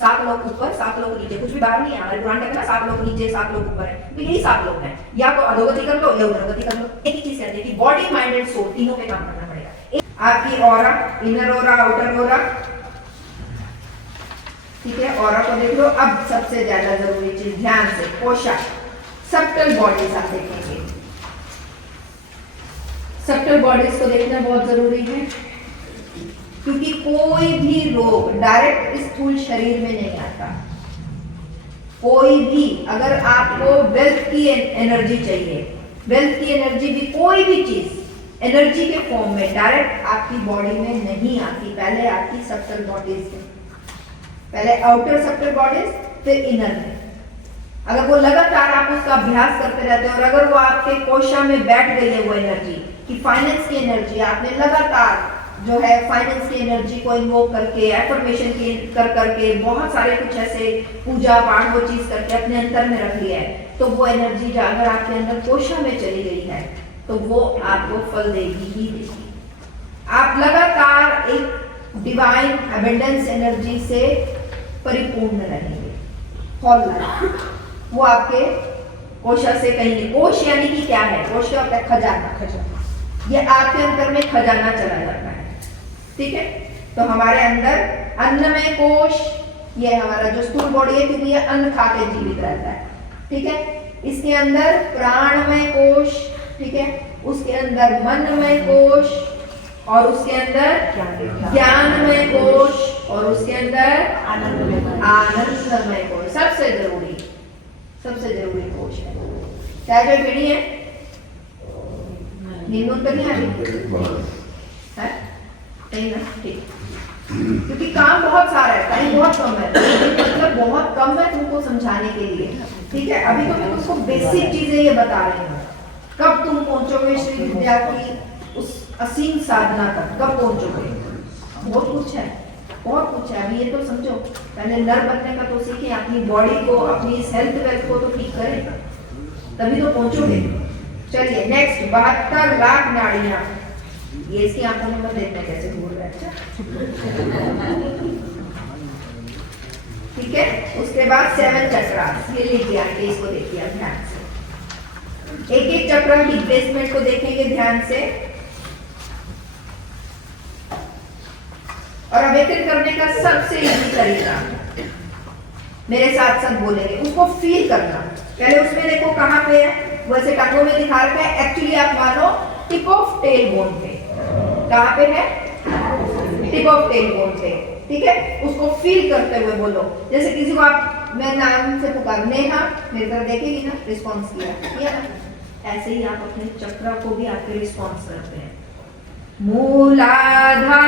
7 लोग ऊपर 7 लोग नीचे, कुछ भी बाहर नहीं है। हमारे पुराण कहते हैं ना 7 लोग नीचे 7 लोग ऊपर है, तो यही 7 लोग हैं। या तो अधोगति कर लो या उधोगति कर लो। एक ही चीज कहते हैं कि बॉडी माइंड एंड सोल तीनों पे काम करना पड़ेगा। आपकी aura, inner aura, outer aura, ठीक है। ऑरा को देख लो। अब सबसे ज्यादा जरूरी चीज ध्यान से, कोशा, सबटल बॉडीज आप देखेंगे। सबटल बॉडीज को देखना बहुत जरूरी है, क्योंकि कोई भी रोग डायरेक्ट स्थूल शरीर में नहीं आता। कोई भी, अगर आपको वेल्थ की एनर्जी चाहिए, वेल्थ की एनर्जी भी, कोई भी चीज एनर्जी के फॉर्म में डायरेक्ट आपकी बॉडी में नहीं आती। पहले आपकी सबटल बॉडीज में, पहले आउटर सबटल बॉडीज, फिर इनर में। अगर वो लगातार आप उसका अभ्यास करते रहते हैं और अगर वो आपके कोशा में बैठ गई है वो एनर्जी कि फाइनेंस की एनर्जी, आपने लगातार जो है फाइनेंस की एनर्जी को इन्वोक करके, एफर्मेशन की कर करके, बहुत सारे कुछ ऐसे पूजा पाठ वो चीज करके अपने अंतर में रख लिया है, तो वो एनर्जी जो अगर आपके अंदर कोशा में चली गई है तो वो आपको फल देगी ही देगी। आप लगातार एक डिवाइन एबंडेंस एनर्जी से परिपूर्ण रहेंगे। फॉल लाइफ वो आपके कोशा से कहीं नहीं। कोश यानी कि क्या है? कोश क्या होता है? खजाना। खजाना, ये आपके अंदर में खजाना चला जाता है, ठीक है। तो हमारे अंदर अन्नमय कोश, ये हमारा जो स्थूल बॉडी है, क्योंकि ये अन्न खा के जीवित रहता है, ठीक है। इसके अंदर प्राणमय कोश, ठीक है। उसके अंदर मनमय कोश, और उसके अंदर ज्ञानमय कोश, और उसके अंदर आनंदमय कोश। सबसे जरूरी कोश है। क्या जो पीढ़ी है नींद तो नहीं आ रही है? नहीं ना, ठीक। क्योंकि काम बहुत सारा है, टाइम बहुत कम है, मतलब बहुत कम है तुमको समझाने के लिए, ठीक है। अभी तो मैं तुमको बेसिक चीजें ये बता रही हूँ। कब तुम पहुंचोगे श्री विद्या की उस असीम साधना तक, कब पहुंचोगे? बहुत कुछ है, बहुत कुछ है। अभी ये तो समझो, पहले नर बनने का तो सीखें, अपनी बॉडी को, अपनी इस हेल्थ वेल्थ को तो ठीक करें, तभी तो पहुंचोगे। चलिए नेक्स्ट, 72 लाख नाड़ियां। ये इसकी आंखों में मत देखना कैसे घूर रहा है, ठीक है। उसके बाद 7 चक्रास, ये लीजिए आंटी, इसको देखिए ध्यान से। एक एक चक्र की प्लेसमेंट को देखेंगे ध्यान से, और अवेकन करने का सबसे इजी तरीका मेरे साथ साथ बोलेंगे, उसको फील करना। पहले उसमें देखो कहाँ पे है, वैसे टंगों में दिखा रखा है, एक्चुअली आप मानो टिप ऑफ टेल बोन पे। कहाँ पे है? टिप ऑफ टेल बोन पे, ठीक है। उसको फील करते हुए बोलो। जैसे किसी को आप, मैं नाम से पुकार, नेहा मेरी तरफ देखेगी ना, रिस्पॉन्स किया ना, ऐसे ही आप अपने चक्र को भी आपके रिस्पॉन्स करते हैं। मूलाधार,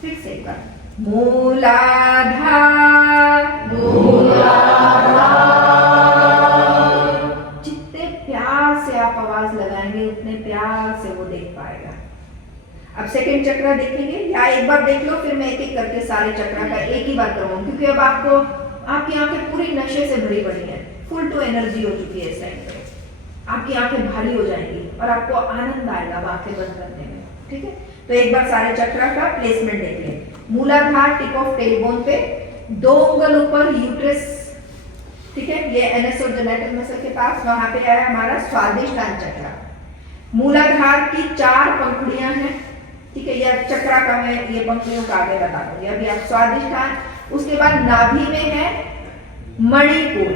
फिर से एक बार, मूलाधार। जितने प्यार से आप आवाज लगाएंगे उतने प्यार से वो देख पाएगा। अब सेकंड चक्र देखेंगे, या एक बार देख लो, फिर मैं एक एक करके सारे चक्र का एक ही बार करूंगा, क्योंकि अब आपको, आपकी आंखें पूरी नशे से भरी पड़ी हैं, फुल टू एनर्जी हो चुकी है इस टाइम पे। आपकी आंखें भारी हो जाएंगी और आपको आनंद आएगा आंखें बंद करने में, ठीक है। तो एक बार सारे चक्र का प्लेसमेंट देखिए। मूलाधार टिप ऑफ टेल बोन पे, 2 उंगल ऊपर यूट्रस, ठीक है, ये एनएस और जेनेटल मसल के पास, वहां पे है हमारा स्वादिष्टान चक्र। मूलाधार की 4 पंखुड़ियां हैं, ठीक है। यह चक्र का मैं ये पंखुड़ियों का आगे बता दूंगी, अभी आप स्वादिष्टान। उसके बाद नाभि में है मणिपुर,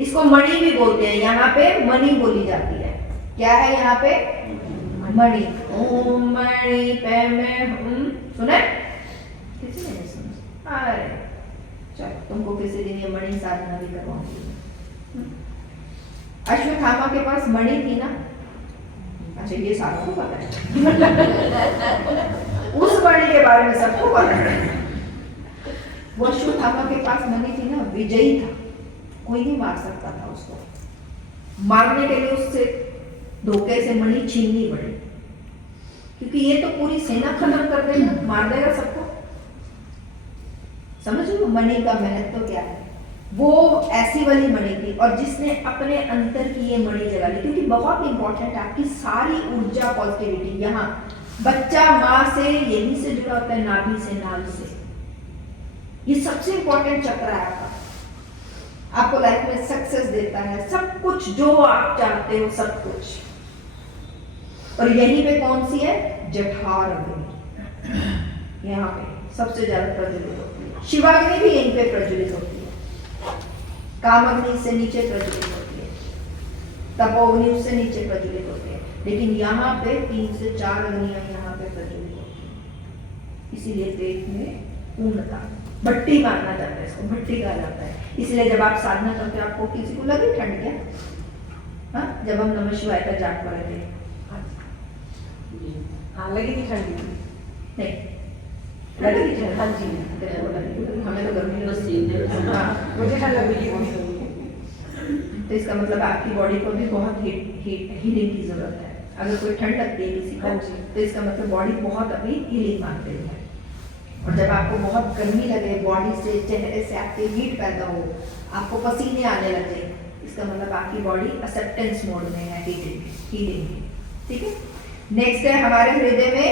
इसको मणि भी बोलते हैं, यहाँ पे मणि बोली जाती है। क्या है यहाँ पे? मणि। ओम मणि पे में सुने? किसी ने नहीं सुना? अरे चलो, तुमको किसी दिन ये मणि साधना भी करवाऊंगी। अश्वत्थामा के पास मणि थी ना? अच्छा, ये सारों को पता है। उस मणि के बारे में सबको पता है। वो अश्वत्थामा के पास मणि थी ना, विजयी था, कोई नहीं मार सकता था उसको। मारने के लिए उससे धोखे से मणि छीननी पड़ी, क्योंकि ये तो पूरी सेना खत्म कर देगा, मार देगा सबको। समझ लो मणि का महत्व क्या है। वो ऐसी वाली मणि थी, और जिसने अपने अंतर की ये मणि जगा ली, क्योंकि बहुत इंपॉर्टेंट, आपकी सारी ऊर्जा पॉजिटिविटी यहाँ बच्चा माँ से यहीं से जुड़ा होता है, नाभि से, नाल से। ये सबसे इंपॉर्टेंट चक्र है आपका, आपको लाइफ में सक्सेस देता है, सब कुछ जो आप चाहते हो सब कुछ। और यहीं पे कौन सी है? जठराग्नि, यहाँ पे सबसे ज्यादा प्रज्वलित होती है। शिवाग्नि भी यहीं पे प्रज्वलित होती है, कामाग्नि से नीचे प्रज्वलित होती है, तपोग्नि उससे नीचे प्रज्वलित होती है, लेकिन यहाँ पे 3 से 4 अग्नियां यहाँ पे प्रज्वलित होती है। इसीलिए पेट में पूर्णता, भट्टी मानना जाता है इसको, भट्टी कहा जाता है। इसलिए जब आप साधना करते हो, आपको किसी को लगी ठंड क्या? हाँ, जब हम नमः शिवाय का जाप कर रहे थे, हाँ लगी थी ठंडी नहीं लगी थी ठंड? हाँ जी, हमें तो गर्मी मुझे ठंड लगी थी। तो इसका मतलब आपकी बॉडी को भी बहुत हीलिंग की जरूरत है। अगर कोई ठंड लगती है किसी को, तो इसका मतलब बॉडी बहुत अभी हीलिंग मांग रही है। और जब आपको बहुत गर्मी लगे, बॉडी से, चेहरे से आपके हीट पैदा हो, आपको पसीने आने लगे, इसका मतलब आपकी बॉडी एक्सेप्टेंस मोड में है, हीलिंग। ठीक है, नेक्स्ट है हमारे हृदय में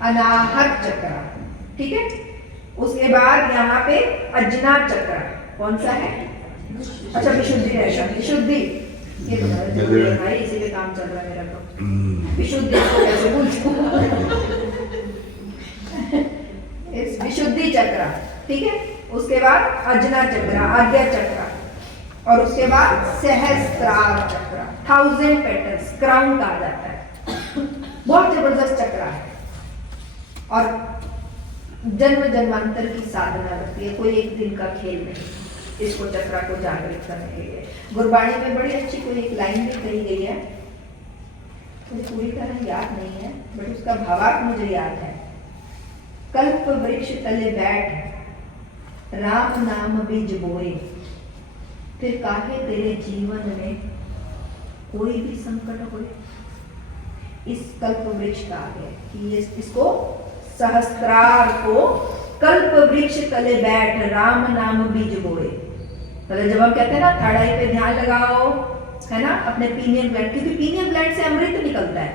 अनाहत चक्र। ठीक है, उसके बाद यहाँ पे अजना चक्र, कौन सा है? अच्छा, विशुद्धि रहेगा, विशुद्धि। ये तो जरूरी है भाई, इसी पे काम चल रहा है मेरा तो। विशुद्धि को कैसे भूल इस विशुद्धि चक्र। ठीक है, उसके बाद अजना चक्र, आज्ञा चक्र, और उसके बाद सहस्त्रार चक्र, 1000 पेटल्स, क्राउन कहा जाता है। बहुत जबरदस्त चक्र है और जन्म जन्मांतर की साधना लगती है, कोई एक दिन का खेल नहीं इसको, चक्र को जागृत करने के लिए। गुरबाणी में बड़ी अच्छी कोई एक लाइन भी कही गई है, मुझे पूरी तरह याद नहीं है, बट उसका भावार्थ मुझे याद है। कल्प वृक्ष तले बैठ राम नाम बीज बोए, फिर काहे तेरे जीवन में कोई भी संकट होए। इस कल्प वृक्ष का है कि इसको सहस्त्रार को कल्प वृक्ष तले बैठ राम नाम बीज बोए। मतलब जब हम कहते हैं ना थर्ड आई पे ध्यान लगाओ, है ना, अपने पीनियल ग्लैंड, क्योंकि पीनियल ग्लैंड से अमृत निकलता है,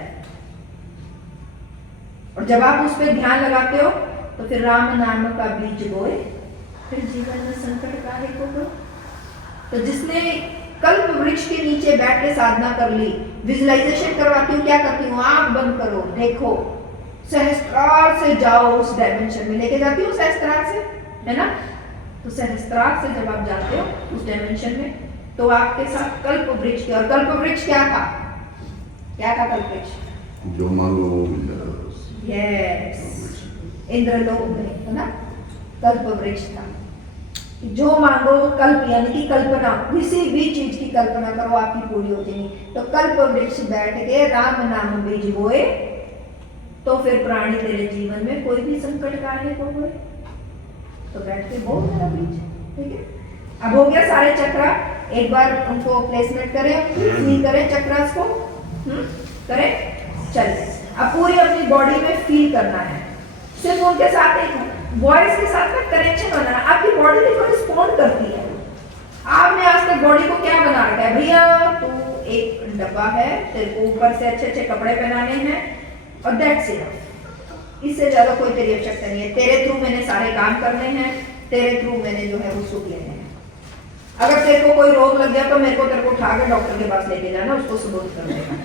और जब आप उस पर ध्यान लगाते हो तो फिर राम नाम का बीज बोए, फिर जीवन में संकट काहे को हो। तो जिसने कल्प वृक्ष के नीचे बैठ के साधना कर ली, विजुअलाइजेशन करवाती हूँ, क्या करती हूँ, आंख बंद करो, देखो, सहस्त्रार से जाओ, उस डायमेंशन में लेके जाती हूँ, सहस्त्रार से, है ना। तो सहस्त्रार से जब आप जाते हो उस डायमेंशन में, तो आपके साथ कल्प वृक्ष, और कल्प वृक्ष क्या था? क्या था कल्प वृक्ष? जो मांगो वो मिल जाता है। यस, इंद्रलोक में, है ना, कल्प वृक्ष था। जो मांगो, कल्प यानी कि कल्पना, किसी भी चीज की कल्पना करो, आपकी पूरी हो जाएगी। तो कल्प वृक्ष बैठ के राम नाम बीज बोए, तो फिर प्राणी तेरे जीवन में कोई भी संकट काहे को होए। तो बैठ के बोल मेरा बीज। ठीक है, अब हो गया सारे चक्र। एक बार उनको प्लेसमेंट करें, फील करें चक्रस को, करें, चलिए। अब पूरी अपनी बॉडी में फील करना है, सिर्फ उनके साथ एक वॉइस के साथ में कनेक्शन बनाना। आपकी बॉडी देखो रिस्पॉन्ड करती है। आपने आज तक बॉडी को क्या बना रखा है? भैया तू एक डब्बा है, तेरे को ऊपर से अच्छे अच्छे कपड़े पहनाने हैं, और दैट्स इट। इससे ज्यादा कोई तेरी आवश्यकता नहीं है। तेरे थ्रू मैंने सारे काम करने हैं, तेरे थ्रू मैंने जो है वो सुख लेने हैं। अगर तेरे को कोई रोग लग गया तो मेरे को तेरे को उठा के डॉक्टर के पास लेके जाना, उसको सुबोध कर देना।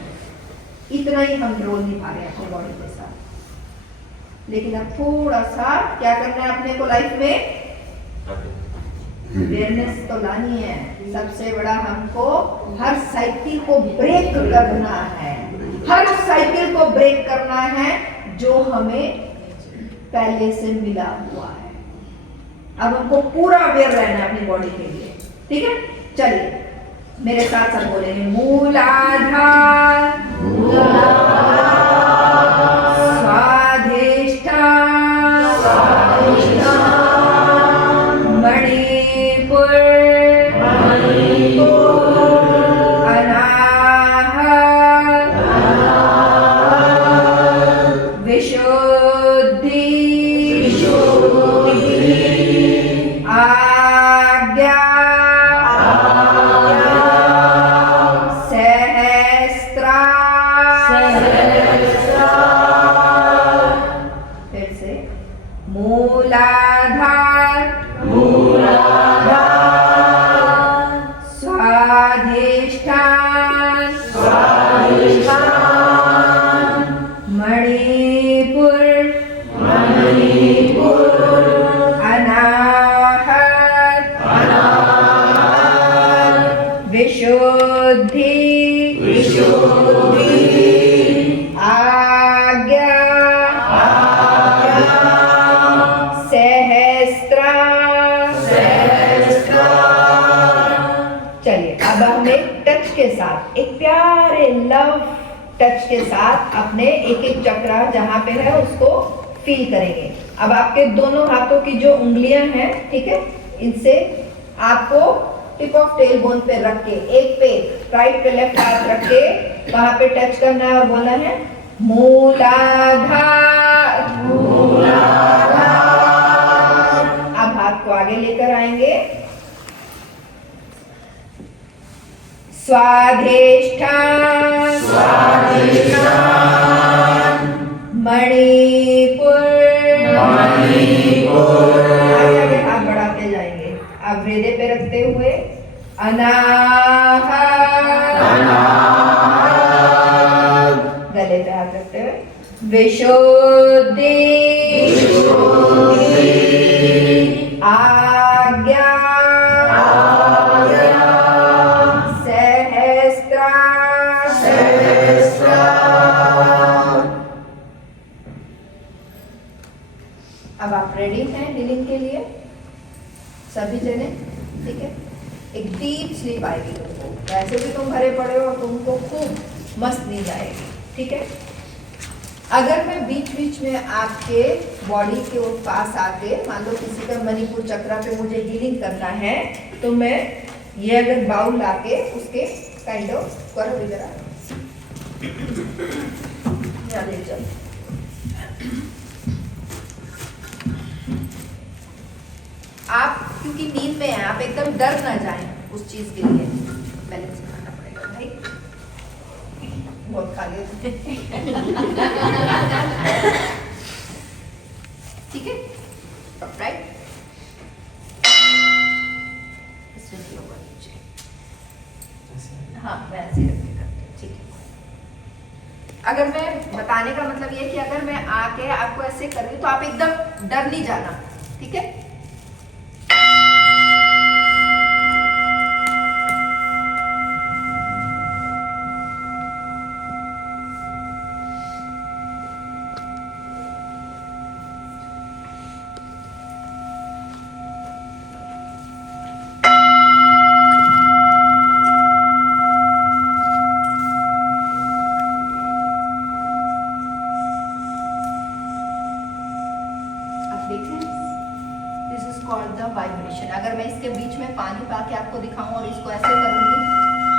इतना ही हम रोल निभा रहे हैं अपनी बॉडी के साथ। लेकिन अब थोड़ा सा क्या करना है अपने को लाइफ में, अवेयरनेस तो लानी है। सबसे बड़ा हमको हर साइकिल को ब्रेक करना है, हर साइकिल को ब्रेक करना है जो हमें पहले से मिला हुआ है। अब हमको पूरा अवेयर रहना है अपनी बॉडी के लिए। ठीक है, चलिए मेरे साथ सब बोलेंगे, मूलाधार, मणिपुर, अनाहत, विशुद्धि, आज्ञा, सहस्त्रार, मूलाधार स्वाधिष्ठान मणिपुर अनाहत विशुद्धि आज्ञा सहस्त्र। चलिए अब हम एक टच के साथ, एक प्यारे लव टच के साथ अपने एक एक चक्रा जहां पे है उसको फील करेंगे। अब आपके दोनों हाथों की जो उंगलियां हैं, ठीक है, इनसे आपको टिप ऑफ टेल बोन पे रख के, एक पे राइट पे लेफ्ट हाथ रख के वहां पे टच करना है और बोलना है मूलाधार। अब हाथ को आगे लेकर आएंगे, स्वाधिष्ठान मणिपुर। आगे हाथ बढ़ाते जाएंगे। अब हृदय पे रखते हुए अनाहत, गले पे हाथ रखते हुए विशुद्धि आज्ञा अब आप रेडी हैं हीलिंग के लिए सभी जने, ठीक है। एक डीप स्लीप आएगी तुमको, वैसे भी तुम भरे पड़े हो, तुमको खूब मस्त नींद आएगी, ठीक है। अगर मैं बीच बीच में आपके बॉडी के पास आके, मान लो किसी का मणिपुर चक्रा पे मुझे हीलिंग करना है, तो मैं ये अगर बाउल लाके उसके काइंड ऑफ करो वगैरह ले चल। आप क्योंकि नींद में हैं, आप एकदम डर ना जाएं उस चीज के लिए बैलेंस करना पड़ेगा भाई। बहुत खा लिया ठीक है, राइट। हाँ मैं ऐसे रख के करती हूँ, ठीक है। अगर मैं बताने का मतलब ये कि अगर मैं आके आपको ऐसे कर रही हूँ तो आप एकदम डर नहीं जाना, ठीक है। अगर मैं इसके बीच में पानी पाके आपको दिखाऊं और इसको ऐसे करूंगी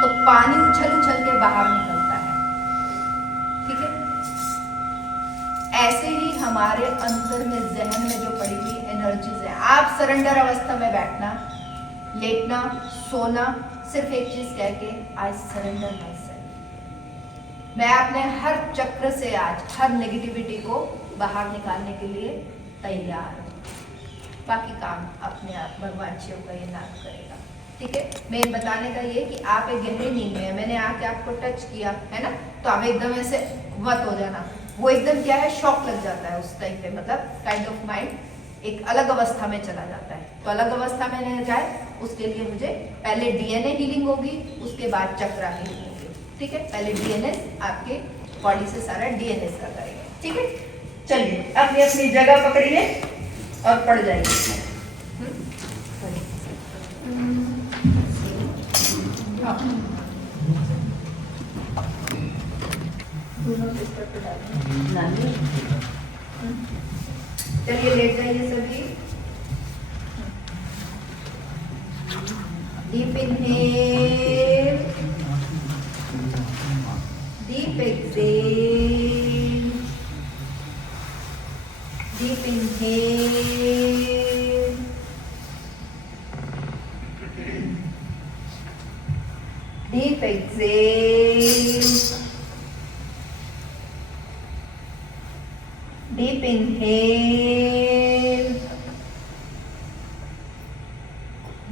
तो पानी उछल उछल के बाहर निकलता है, ठीक है। ऐसे ही हमारे अंतर में, जहन में जो पड़ी हुई एनर्जीज है, आप सरेंडर अवस्था में बैठना, लेटना, सोना, सिर्फ एक चीज कह के आई सरेंडर माई सेल्फ। मैं अपने हर चक्र से आज हर नेगेटिविटी को बाहर निकालने के लिए तैयार हूं। बाकी काम अपने आप भगवान शिव का ये नाम करेगा, ठीक है। मैं बताने का ये कि आप एक गहरी नींद में है, मैंने आके आपको टच किया है ना, तो आप एकदम ऐसे मत हो जाना। वो एकदम क्या है, शॉक लग जाता है उस टाइम पे, मतलब काइंड ऑफ माइंड एक अलग अवस्था में चला जाता है। तो अलग अवस्था में न जाए उसके लिए मुझे पहले डीएनए हीलिंग होगी, उसके बाद चक्रा हीलिंग होगी, ठीक है। पहले डीएनए आपके बॉडी से सारा डीएनए का करेंगे, ठीक है। चलिए अपनी अपनी जगह पकड़िए और पड़ जाइए। चलिए लेट जाइए सभी। Deep inhale, deep exhale, deep inhale, deep exhale, deep inhale,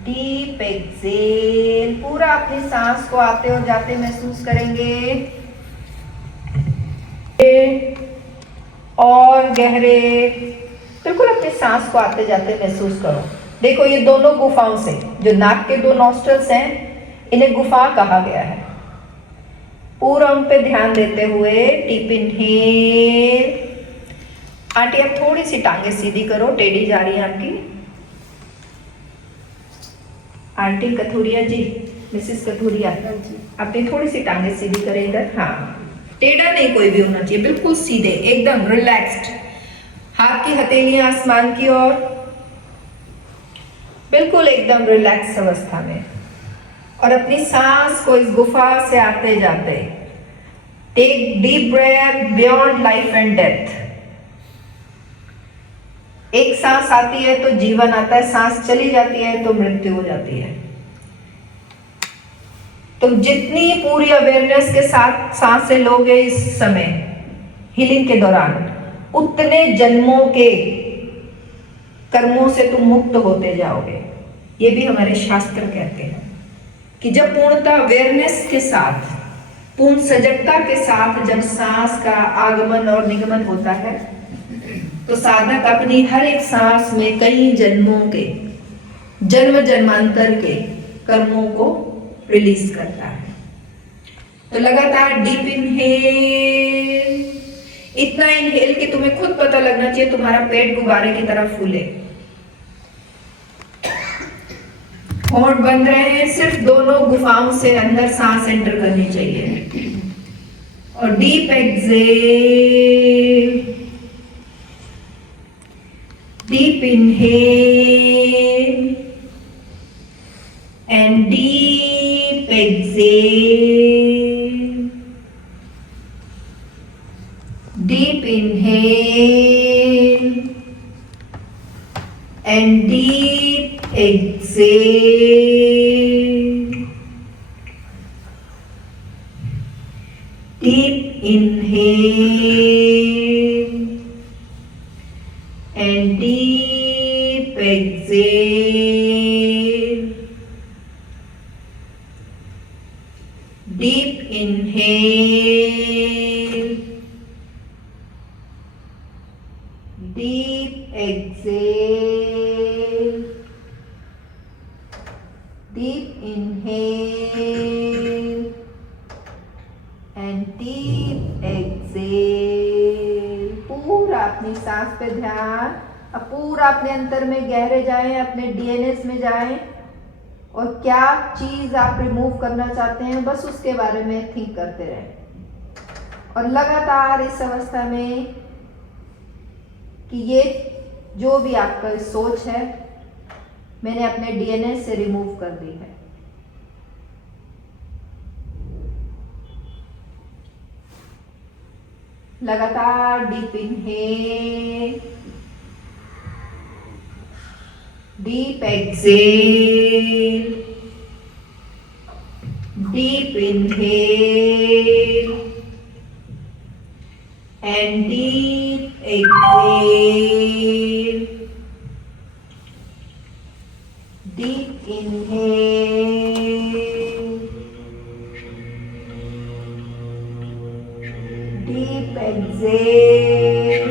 deep exhale, पूरा अपनी सांस को आते और जाते महसूस करेंगे और गहरे, बिल्कुल अपनी सांस को आते जाते महसूस करो। देखो ये दोनों गुफाओं से, जो नाक के दो नॉस्ट्रल्स हैं, इन्हें गुफा कहा गया है। पूरा उन पे ध्यान देते हुए डीप इनहेल। आंटी आप थोड़ी सी टांगे सीधी करो, टेढ़ी जा रही है आपकी। आंटी कथूरिया जी, मिसेस कथूरिया, अपनी थोड़ी सी टांगे सीधी करें इधर। हाँ, टेढ़ा नहीं कोई भी होना चाहिए, बिल्कुल सीधे, एकदम रिलैक्स्ड। हाथ की हथेलियां आसमान की ओर, बिल्कुल एकदम रिलैक्स अवस्था में। और अपनी सांस को इस गुफा से आते जाते, take deep breath beyond life and death. एक सांस आती है तो जीवन आता है, सांस चली जाती है तो मृत्यु हो जाती है। तुम जितनी पूरी अवेयरनेस के साथ सांसें लोगे इस समय हीलिंग के दौरान, उतने जन्मों के कर्मों से तुम मुक्त होते जाओगे। ये भी हमारे शास्त्र कहते हैं कि जब पूर्णता अवेयरनेस के साथ, पूर्ण सजगता के साथ जब सांस का आगमन और निगमन होता है, तो साधक अपनी हर एक सांस में कई जन्मों के, जन्म जन्मांतर के कर्मों को रिलीज करता है। तो लगातार डीप इनहेल, इतना इनहेल कि तुम्हें खुद पता लगना चाहिए तुम्हारा पेट गुब्बारे की तरह फूले। होंठ बंद रहे हैं, सिर्फ दोनों गुफाओं से अंदर सांस एंटर करनी चाहिए। और deep exhale, deep inhale and deep exhale. Deep inhale and deep exhale. Deep inhale and deep exhale. Deep inhale, deep exhale. Deep inhale and deep exhale. पूरा अपनी सांस पे ध्यान, अब पूरा अपने अंतर में गहरे जाएं, अपने डीएनएस में जाएं और क्या चीज आप रिमूव करना चाहते हैं बस उसके बारे में थिंक करते रहें। और लगातार इस अवस्था में कि ये जो भी आपका सोच है मैंने अपने डीएनएस से रिमूव कर दी है। लगातार deep inhale, deep exhale, deep inhale and deep exhale, deep inhale, deep exhale.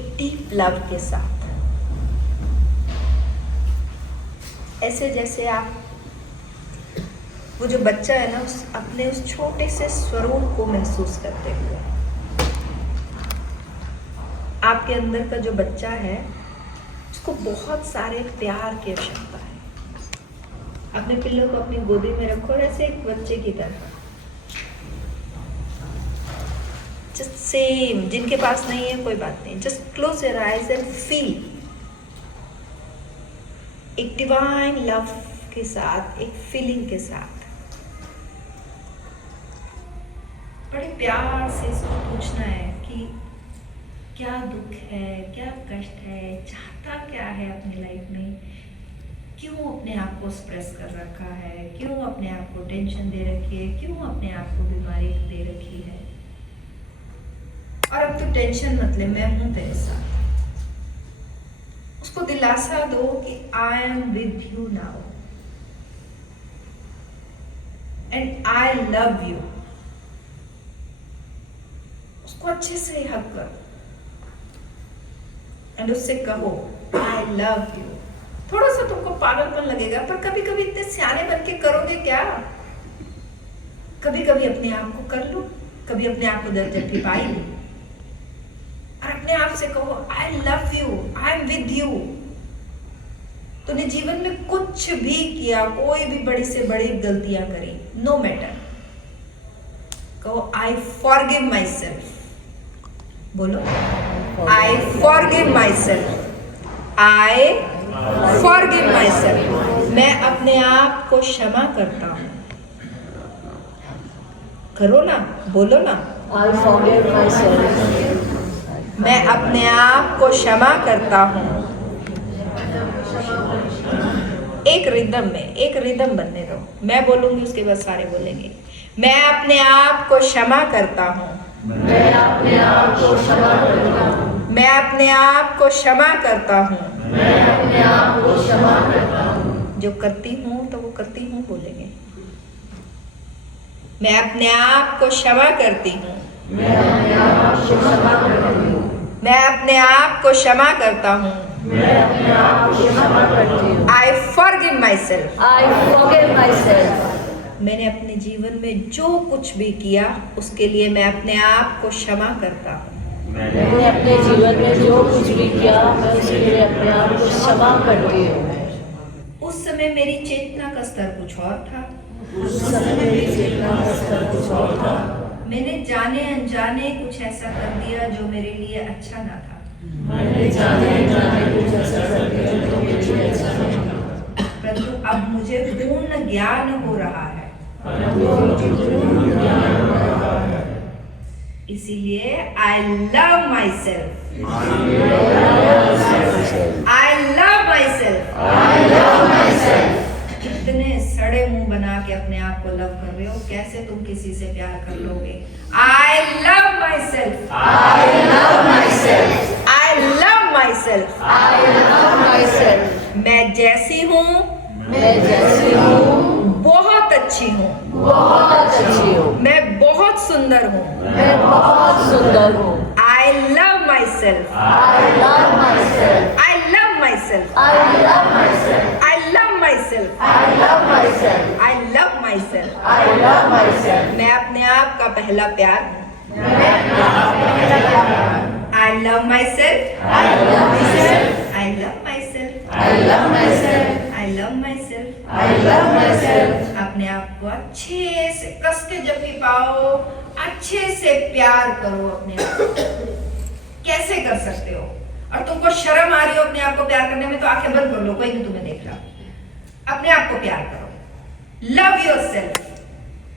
एक डीप लव के साथ, ऐसे जैसे आप वो जो बच्चा है ना अपने उस छोटे से स्वरूप को महसूस करते हुए, आपके अंदर का जो बच्चा है उसको बहुत सारे प्यार की आवश्यकता है। अपने पिल्लों को अपनी गोदी में रखो और ऐसे एक बच्चे की तरह, जस्ट सेम, जिनके पास नहीं है कोई बात नहीं, just close your eyes and feel एक डिवाइन लव के साथ, एक फीलिंग के साथ बड़े प्यार से इसको पूछना है कि क्या दुख है, क्या कष्ट है, चाहता क्या है अपनी लाइफ में, क्यों अपने आप को स्ट्रेस कर रखा है, क्यों अपने आप को टेंशन दे रखी है, क्यों अपने आप को बीमारी दे रखी है। और अब तो टेंशन मत ले, मैं हूं तेरे साथ। उसको दिलासा दो कि I am with you now and I love you. उसको अच्छे से हग कर एंड उससे कहो आई लव यू। थोड़ा सा तुमको पागलपन लगेगा, पर कभी कभी इतने सियाने बन के करोगे क्या? कभी कभी अपने आप को कर लो, कभी अपने आप को जब पाई लो और अपने आप से कहो आई love you, I am with you. तूने जीवन में कुछ भी किया, कोई भी बड़ी से बड़ी गलतियां करी, नो मैटर, कहो आई फॉरगिव माई सेल्फ। बोलो I forgive myself, I forgive myself. मैं अपने आप को क्षमा करता हूं। करो ना, बोलो ना, I forgive myself. मैं अपने आप को क्षमा करता हूं। एक रिदम में, एक रिदम बनने दो, मैं बोलूंगी उसके बाद सारे बोलेंगे। मैं अपने आप को क्षमा करता हूं, मैं अपने आप को क्षमा करता हूँ। मैं अपने आप को क्षमा करता हूं। मैं अपने आप को क्षमा करता हूँ। जो करती हूं तो वो करती हूं बोलेंगे। मैं अपने आप को क्षमा करती हूँ, मैं अपने आप को क्षमा करती हूँ। मैं अपने आप को क्षमा करता हूँ। मैं अपने आप को क्षमा करती हूँ। आई forgive my self. I forgive myself. मैंने अपने जीवन में जो कुछ भी किया उसके लिए मैं अपने आप को क्षमा करता हूँ। मैंने अपने जीवन में जो कुछ भी किया मैं उसके लिए अपने आप को क्षमा करती हूँ। उस समय मेरी चेतना का स्तर कुछ और था, उस समय मेरी चेतना का स्तर कुछ और था। मैंने जाने अनजाने कुछ ऐसा कर दिया जो मेरे लिए अच्छा ना था। मैंने जाने कुछ ऐसा कर दिया जो मेरे लिए अच्छा नहीं था। परंतु अब मुझे पूर्ण ज्ञान हो रहा है, इसीलिए I love my self. I love my self. कितने सड़े मुंह बना के अपने आप को लव कर रहे हो, कैसे तुम किसी से प्यार कर लोगे? I love my self. I love myself. I love my self. I love myself. मैं जैसी हूँ, मैं जैसी हूँ बहुत अच्छी हूँ, बहुत अच्छी हूँ। मैं बहुत सुंदर हूँ। मैं बहुत सुंदर हूँ। I love my self. I love myself. I love my self. I love myself. I love my self. I love myself. I love my self. I love myself. मैं अपने आप का पहला प्यार हूँ। मैं अपने आप को पहला प्यार। I love my self. I love myself. I love my self. I love myself. I love my self. I love myself. अपने आप को अच्छे से कस के जब भी पाओ, अच्छे से प्यार करो अपने आप को। कैसे कर सकते हो? और तुमको शर्म आ रही हो अपने आप को प्यार करने में तो आंखें बंद कर लो, कोई नहीं तुम्हें देख रहा। अपने आप को प्यार करो। Love your self.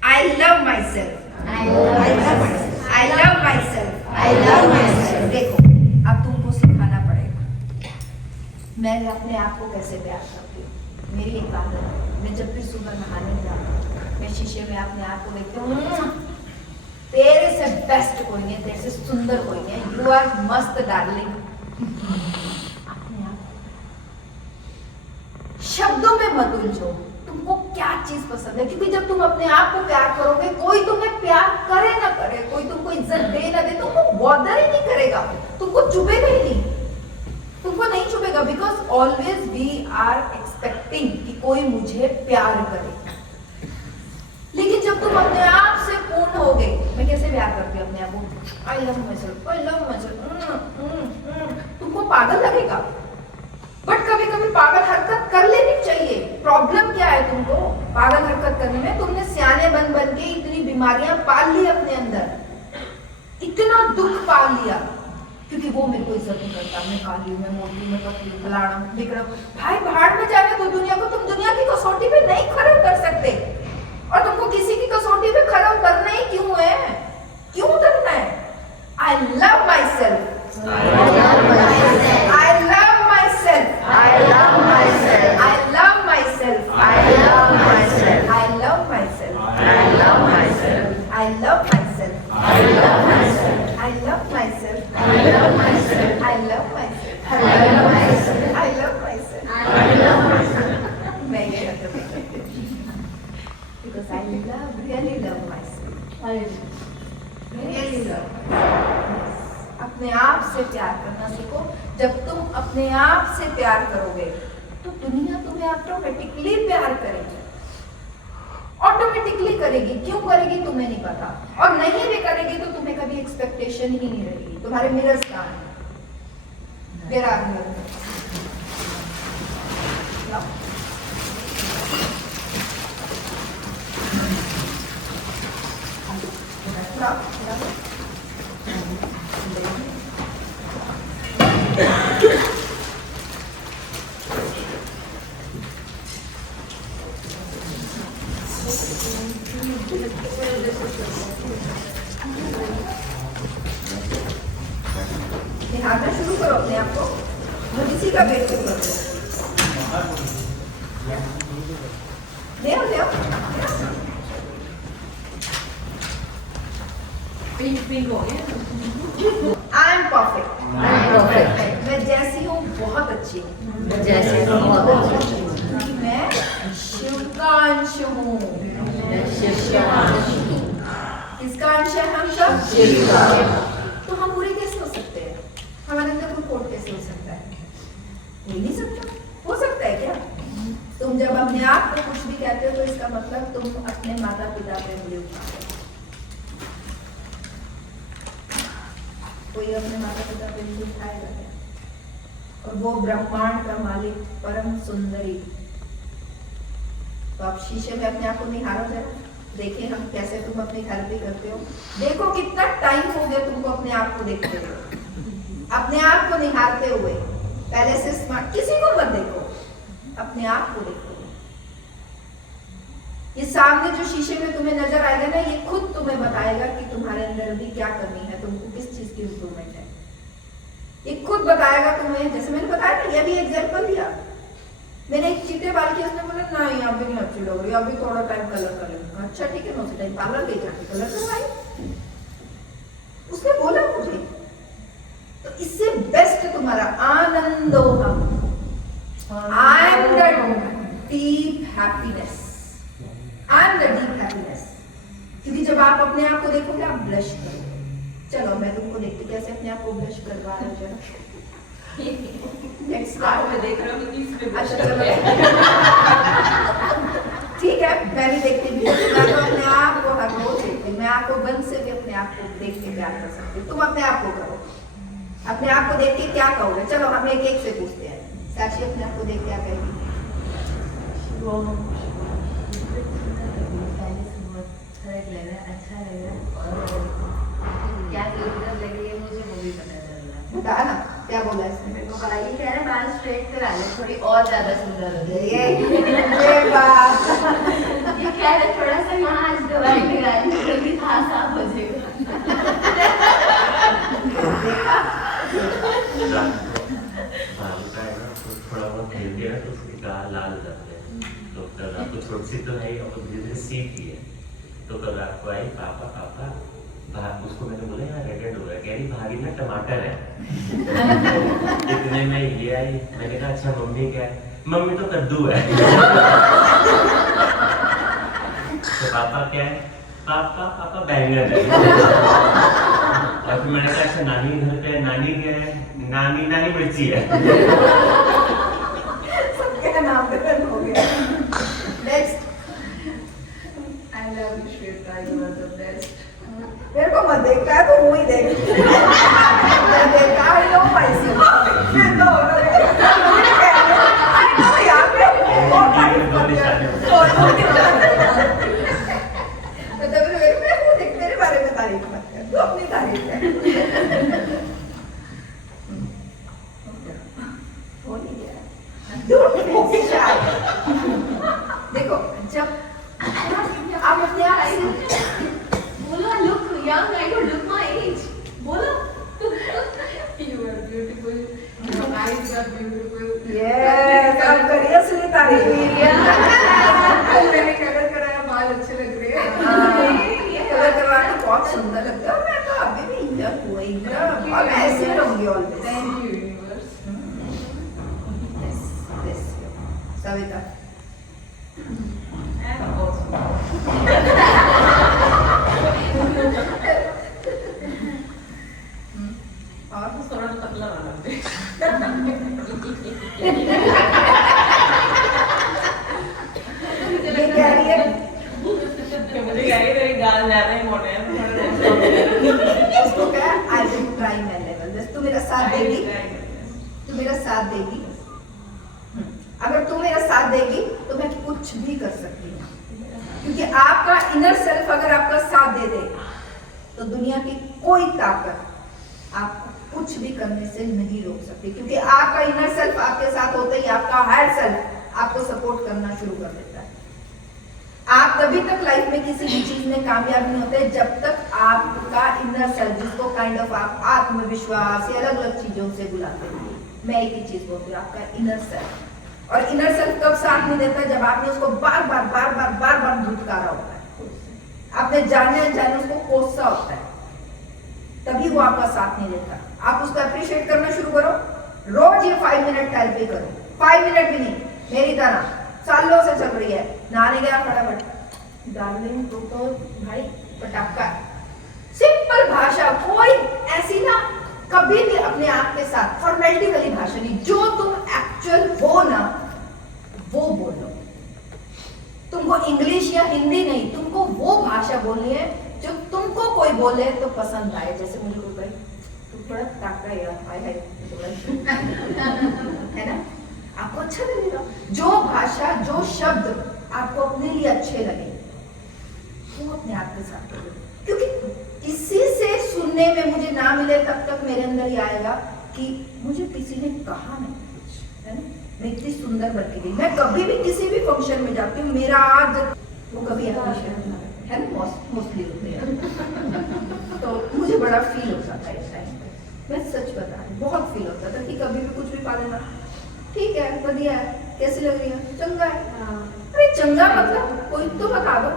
I love my self. I love myself. I love my self. I love myself. देखो, अब तुमको सिखाना पड़ेगा मैं अपने आप को कैसे प्यार करती हूँ। मेरी एक आदत है, मैं जब भी सुबह नहाने जाती हूँ, मैं शीशे में अपने आप को देखती हूँ, तेरे से बेस्ट कोई नहीं है, तेरे से सुंदर कोई नहीं है, यू आर मस्त डार्लिंग। अपने आप शब्दों में मत उलझो, तुमको क्या चीज पसंद है, क्योंकि जब तुम अपने आप को प्यार करोगे, कोई तुम्हें प्यार करे ना करे, कोई तुमको इज्जत दे ना दे, तुमको बॉदर ही नहीं करेगा, तुमको चुभेगा ही नहीं, तुमको नहीं चुभेगा, because always we are expecting कि कोई मुझे प्यार करे। लेकिन जब तुम अपने आप से पूर्ण हो गए, मैं कैसे प्यार करती हूँ अपने आप को, I love my self, I love my self, तुमको पागल लगेगा, बट कभी कभी पागल हरकत कर लेनी चाहिए। प्रॉब्लम क्या है तुमको पागल हरकत करने में, तुमने सियाने बन बन के इतनी बीमारियां पाल ली अपने अंदर, इतना दुख पाल लिया, क्योंकि वो मेरे को इज्जत नहीं करता, मैं काली हूं, मैं मोटी हूं, मैं पतली हूं, फलाना हूं, बिगड़ा। भाई भाड़ में जाने दो दुनिया को, तुम दुनिया की कसौटी पे नहीं खड़ा कर सकते, और तुमको किसी की कसौटी पे खड़ा उतरना ही क्यों है, क्यों उतरना है? I love my self, I love myself. I love myself. I love myself. I love myself. I love myself. I love myself. I love myself. I love myself. I love myself. I love myself. I love myself. I love myself. I love myself. I love myself. I love myself. मैं ये करती हूँ because I really love myself. I really love. अपने आप से प्यार करना सीखो। जब तुम अपने आप से प्यार करोगे तो दुनिया तुम्हें ऑटोमेटिकली प्यार करेगी, ऑटोमेटिकली करेगी। क्यों करेगी तुम्हें नहीं पता, और नहीं भी करेगी तो तुम्हें कभी एक्सपेक्टेशन ही नहीं रहेगी। तुम्हारे मिरर्स कहाँ हैं? Where are mirrors? निहारना शुरू करो अपने आप को, वो किसी का वेट करो। ले आओ, ले आओ। पिंक हो गया। I am perfect. मैं जैसी हूँ बहुत अच्छी हूँ। जैसे बहुत अच्छी हूँ। मैं शिव का अंश हूँ। शिष्य किसका अंश है हम सब? शिव का। तो हम बुरे कैसे हो सकते हैं? हमारे अंदर कोई खोट कैसे हो सकता है? हो नहीं सकता। हो सकता है क्या? तुम जब अपने आप को कुछ भी कहते हो तो इसका मतलब तुम अपने माता पिता पे उंगली उठाते हो। कोई अपने माता पिता पे उंगली उठाएगा क्या? और वो ब्रह्मांड का मालिक परम सुंदरी। तो आप शीशे में अपने आप को निहारो जरा, देखिए हम कैसे तुम अपनी थेरेपी करते हो। देखो कितना टाइम हो गया तुमको अपने आप को देखते हुए, अपने आप को निहारते हुए। पहले से स्मार्ट किसी को मत देखो, अपने आप को देखो। ये सामने जो शीशे में तुम्हें नजर आएगा ना, ये खुद तुम्हें बताएगा कि तुम्हारे अंदर अभी क्या कमी है, तुमको किस चीज की इम्प्रूवमेंट है। ये खुद बताएगा तुम्हें। जैसे मैंने बताया ना, ये भी एग्जाम्पल दिया। मैंने एक चीटे बाल की, उसने बोला नहीं अभी नहीं अच्छी लग रही, अभी थोड़ा टाइम कलर कर लूंगा। अच्छा ठीक है, मैं उसी टाइम पार्लर गई, जाके कलर करवाई। उसने बोला मुझे। तो इससे बेस्ट तुम्हारा आनंदो हम। I am the deep happiness. I am the deep happiness. क्योंकि जब आप अपने आप को देखोगे आप ब्लश करोगे। चलो मैं तुमको देखती कैसे अपने आप को ब्लश करवा रहा हूँ जरा। Let's start. मैं देख रहा हूँ इसमें। अच्छा चलो ठीक है, मैं भी देखती हूँ। मैं तो अपने आप को हर रोज देखती हूँ। मैं आपको बंद से भी अपने आप को देख के प्यार कर सकती हूँ। तुम अपने आप को करो, अपने आप को देख के क्या कहोगे? चलो हम एक एक से पूछते हैं। साक्षी अपने आप को देख क्या कहेगी? अच्छा लग रहा है और क्या जरूरत लग रही है मुझे वो भी पता चल रहा है। बता ना क्या बोला इसने? मेरे को कहा ये कह रहा है बाल स्ट्रेट करा ले, थोड़ी और ज्यादा सुंदर हो जाए। ये बात ये कह रहा है थोड़ा सा यहाँ आज दवाई गिरा ली, जल्दी था साफ हो जाएगा। बाल का है ना, तो थोड़ा बहुत हिल गया तो उसके गाल लाल हो जाते हैं। डॉक्टर रात को छोटी सी तो है और धीरे धीरे सीखी है। तो कल रात को आई, पापा पापा भाग। उसको मैंने बोला यार रेड हो रहा है। कह रही भागी ना टमाटर है। इतने में ये आई, मैंने कहा अच्छा मम्मी क्या है? मम्मी तो कद्दू है। तो पापा क्या है? पापा पापा बैंगन है। और फिर मैंने कहा अच्छा नानी घर पे नानी क्या है? नानी नानी मिर्ची है। सबके नामकरण हो गया। Next. I love you, Shweta. You are the best. मेरे को मत देखता है तो वो ही देख। मैं देखता I know myself. मैं तो I know यार मैं बहुत तारीफ करती हूँ। मतलब मैं खुद एक तेरे बारे में तारीफ मत कर, तू अपनी तारीफ कर। हो नहीं गया। Don't be shy. देखो जब आप अपने आप से बोलो look young, I don't look my age. बोलो. You are beautiful. Your eyes are beautiful. Yes, अब करिए असली तारीफ। मैंने कलर कराया, बाल अच्छे लग रहे हैं। कलर करवा के बहुत सुंदर लगता है। मैं तो अभी भी यंग हूँ एकदम, और मैं ऐसे रहूंगी always. Thank you, universe. Yes. Savita. And also. और थोड़ा पतला वाला है। ये क्या रही है? मुझे क्या है तेरे गाल ज्यादा ही मोटे हैं। उसको क्या है? I will try my level best. तू मेरा साथ देगी? तू मेरा साथ देगी? अगर तू मेरा साथ देगी तो मैं कुछ भी कर सकती हूँ, क्योंकि आपका इनर सेल्फ अगर आपका साथ दे दे तो दुनिया की कोई ताकत आपको कुछ भी करने से नहीं रोक सकती, क्योंकि आपका इनर सेल्फ आपके साथ होते ही आपका हायर सेल्फ आपको सपोर्ट करना शुरू कर देता है। आप तभी तक लाइफ में किसी भी चीज में कामयाब नहीं होते जब तक आपका इनर सेल्फ, जिसको काइंड ऑफ आप आत्मविश्वास या अलग अलग चीजों से बुलाते हैं, मैं एक ही चीज बोलती हूँ, आपका इनर सेल्फ। और इनर सेल्फ कब साथ नहीं देता? जब आपने उसको बार बार धुतकारा होता है, आपने जाने अनजाने उसको कोसा होता है, तभी वो आपका साथ नहीं देता। आप उसको अप्रिशिएट करना शुरू करो। रोज ये 5 मिनट थेरेपी करो, 5 मिनट भी नहीं, मेरी तरह सालों से चल रही है। नहाने गया फटाफट, डार्लिंग तू तो भाई पटाखा है। सिंपल भाषा, कोई ऐसी ना कभी भी अपने आप के साथ फॉर्मेलिटी वाली भाषा नहीं, जो तुम एक्चुअल हो ना वो बोलो। तुमको इंग्लिश या हिंदी नहीं, तुमको वो भाषा बोलनी है जो तुमको कोई बोले तो पसंद आए। जैसे मुझे कोई कहे तू बड़ा पटाखा है यार, हाय हाय है ना, आपको अच्छा लगेगा। जो भाषा, जो शब्द आपको अपने लिए अच्छे लगे वो अपने आप के साथ बोलो, क्योंकि किसी से सुनने में मुझे ना मिले तब तक मेरे अंदर ही आएगा कि मुझे किसी ने कहा नहीं कुछ, है ना, मैं इतनी सुंदर बनती गई। मैं कभी भी किसी भी फंक्शन में जाती हूँ, मेरा आज वो कभी अप्रिशिएट है ना, मोस्टली होते हैं तो मुझे बड़ा फील हो जाता है इस टाइम पे। मैं सच बता रही हूँ, बहुत फील होता था कि कभी भी कुछ भी पा लेना, ठीक है बढ़िया है, कैसी लग रही है, चंगा है। अरे चंगा मतलब कोई तो बता दो,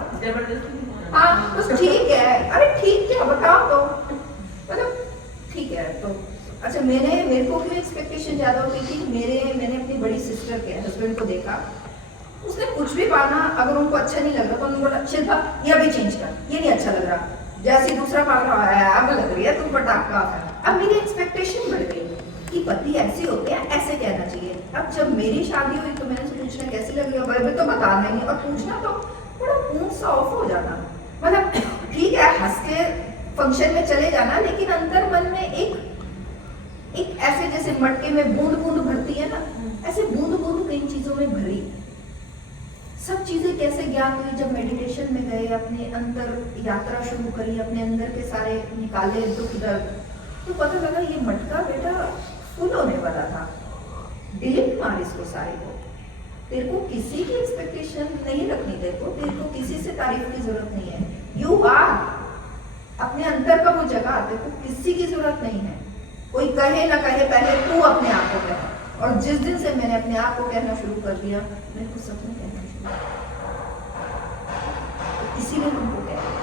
हाँ बस ठीक है। अरे ठीक क्या बताओ तो, मतलब ठीक है तो। अच्छा मेरे को क्यों एक्सपेक्टेशन ज्यादा होती थी? मैंने अपनी बड़ी सिस्टर के हस्बैंड को देखा, उसने कुछ भी पाना, अगर उनको अच्छा नहीं लग रहा तो उन्होंने बोला शिल्पा ये अभी चेंज कर, ये नहीं अच्छा लग रहा, जैसे दूसरा पाल रहा है अब लग रही है तुम पटाखा। अब मेरी एक्सपेक्टेशन बढ़ गई कि पति ऐसे होते हैं, ऐसे कहना चाहिए। अब जब मेरी शादी हुई तो मैंने पूछना कैसी लग रही है, भाई तो बताना ही नहीं, और पूछना तो बड़ा मुंह सा ऑफ हो जाना, मतलब ठीक है हंस के फंक्शन में चले जाना, लेकिन अंदर मन में एक ऐसे जैसे मटके में बूंद बूंद भरती है ना, ऐसे बूंद बूंद कई चीजों में भरी। सब चीजें कैसे ज्ञान हुई? जब मेडिटेशन में गए, अपने अंदर यात्रा शुरू करी, अपने अंदर के सारे निकाले दुख दर्द, तो पता लगा ये मटका बेटा फुल होने वाला था। डिलीट मार इसको सारे को। तेरे को किसी की एक्सपेक्टेशन नहीं रखनी, तेरे को किसी से तारीफ की जरूरत नहीं है। यू आर अपने अंदर का वो जगह, तेरे को किसी की जरूरत नहीं है। कोई कहे ना कहे, पहले तू अपने आप को कहे। और जिस दिन से मैंने अपने आप को कहना शुरू कर दिया, मेरे को सच में कहना शुरू, तो इसीलिए तुमको कह रही हूं,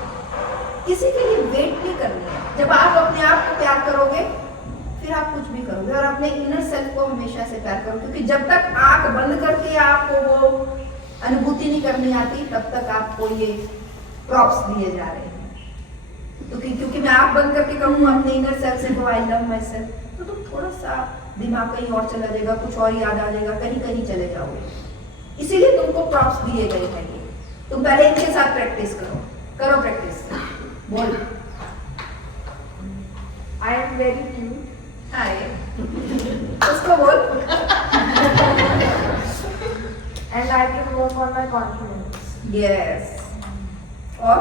किसी के लिए वेट नहीं करनी है। जब आप अपने आप को प्यार करोगे फिर आप कुछ भी करोगे, और अपने इनर सेल्फ को हमेशा से प्यार करो, क्योंकि जब तक आंख बंद करके आपको वो अनुभूति नहीं करनी आती तब तक आपको ये प्रॉप्स दिए जा रहे हैं। तो क्योंकि मैं आँख बंद करके कहूँ अपने इनर सेल्फ से तो आई लव माई सेल्फ, तो तुम थोड़ा सा दिमाग कहीं और चला जाएगा, कुछ और याद आ जाएगा, कहीं कहीं चले जाओगे। इसीलिए तुमको प्रॉप्स दिए गए हैं ये। तुम पहले इनके साथ प्रैक्टिस करो प्रैक्टिस। बोल। I am very cute. हाय। उसको बोल। And I can work on my confidence. Yes. और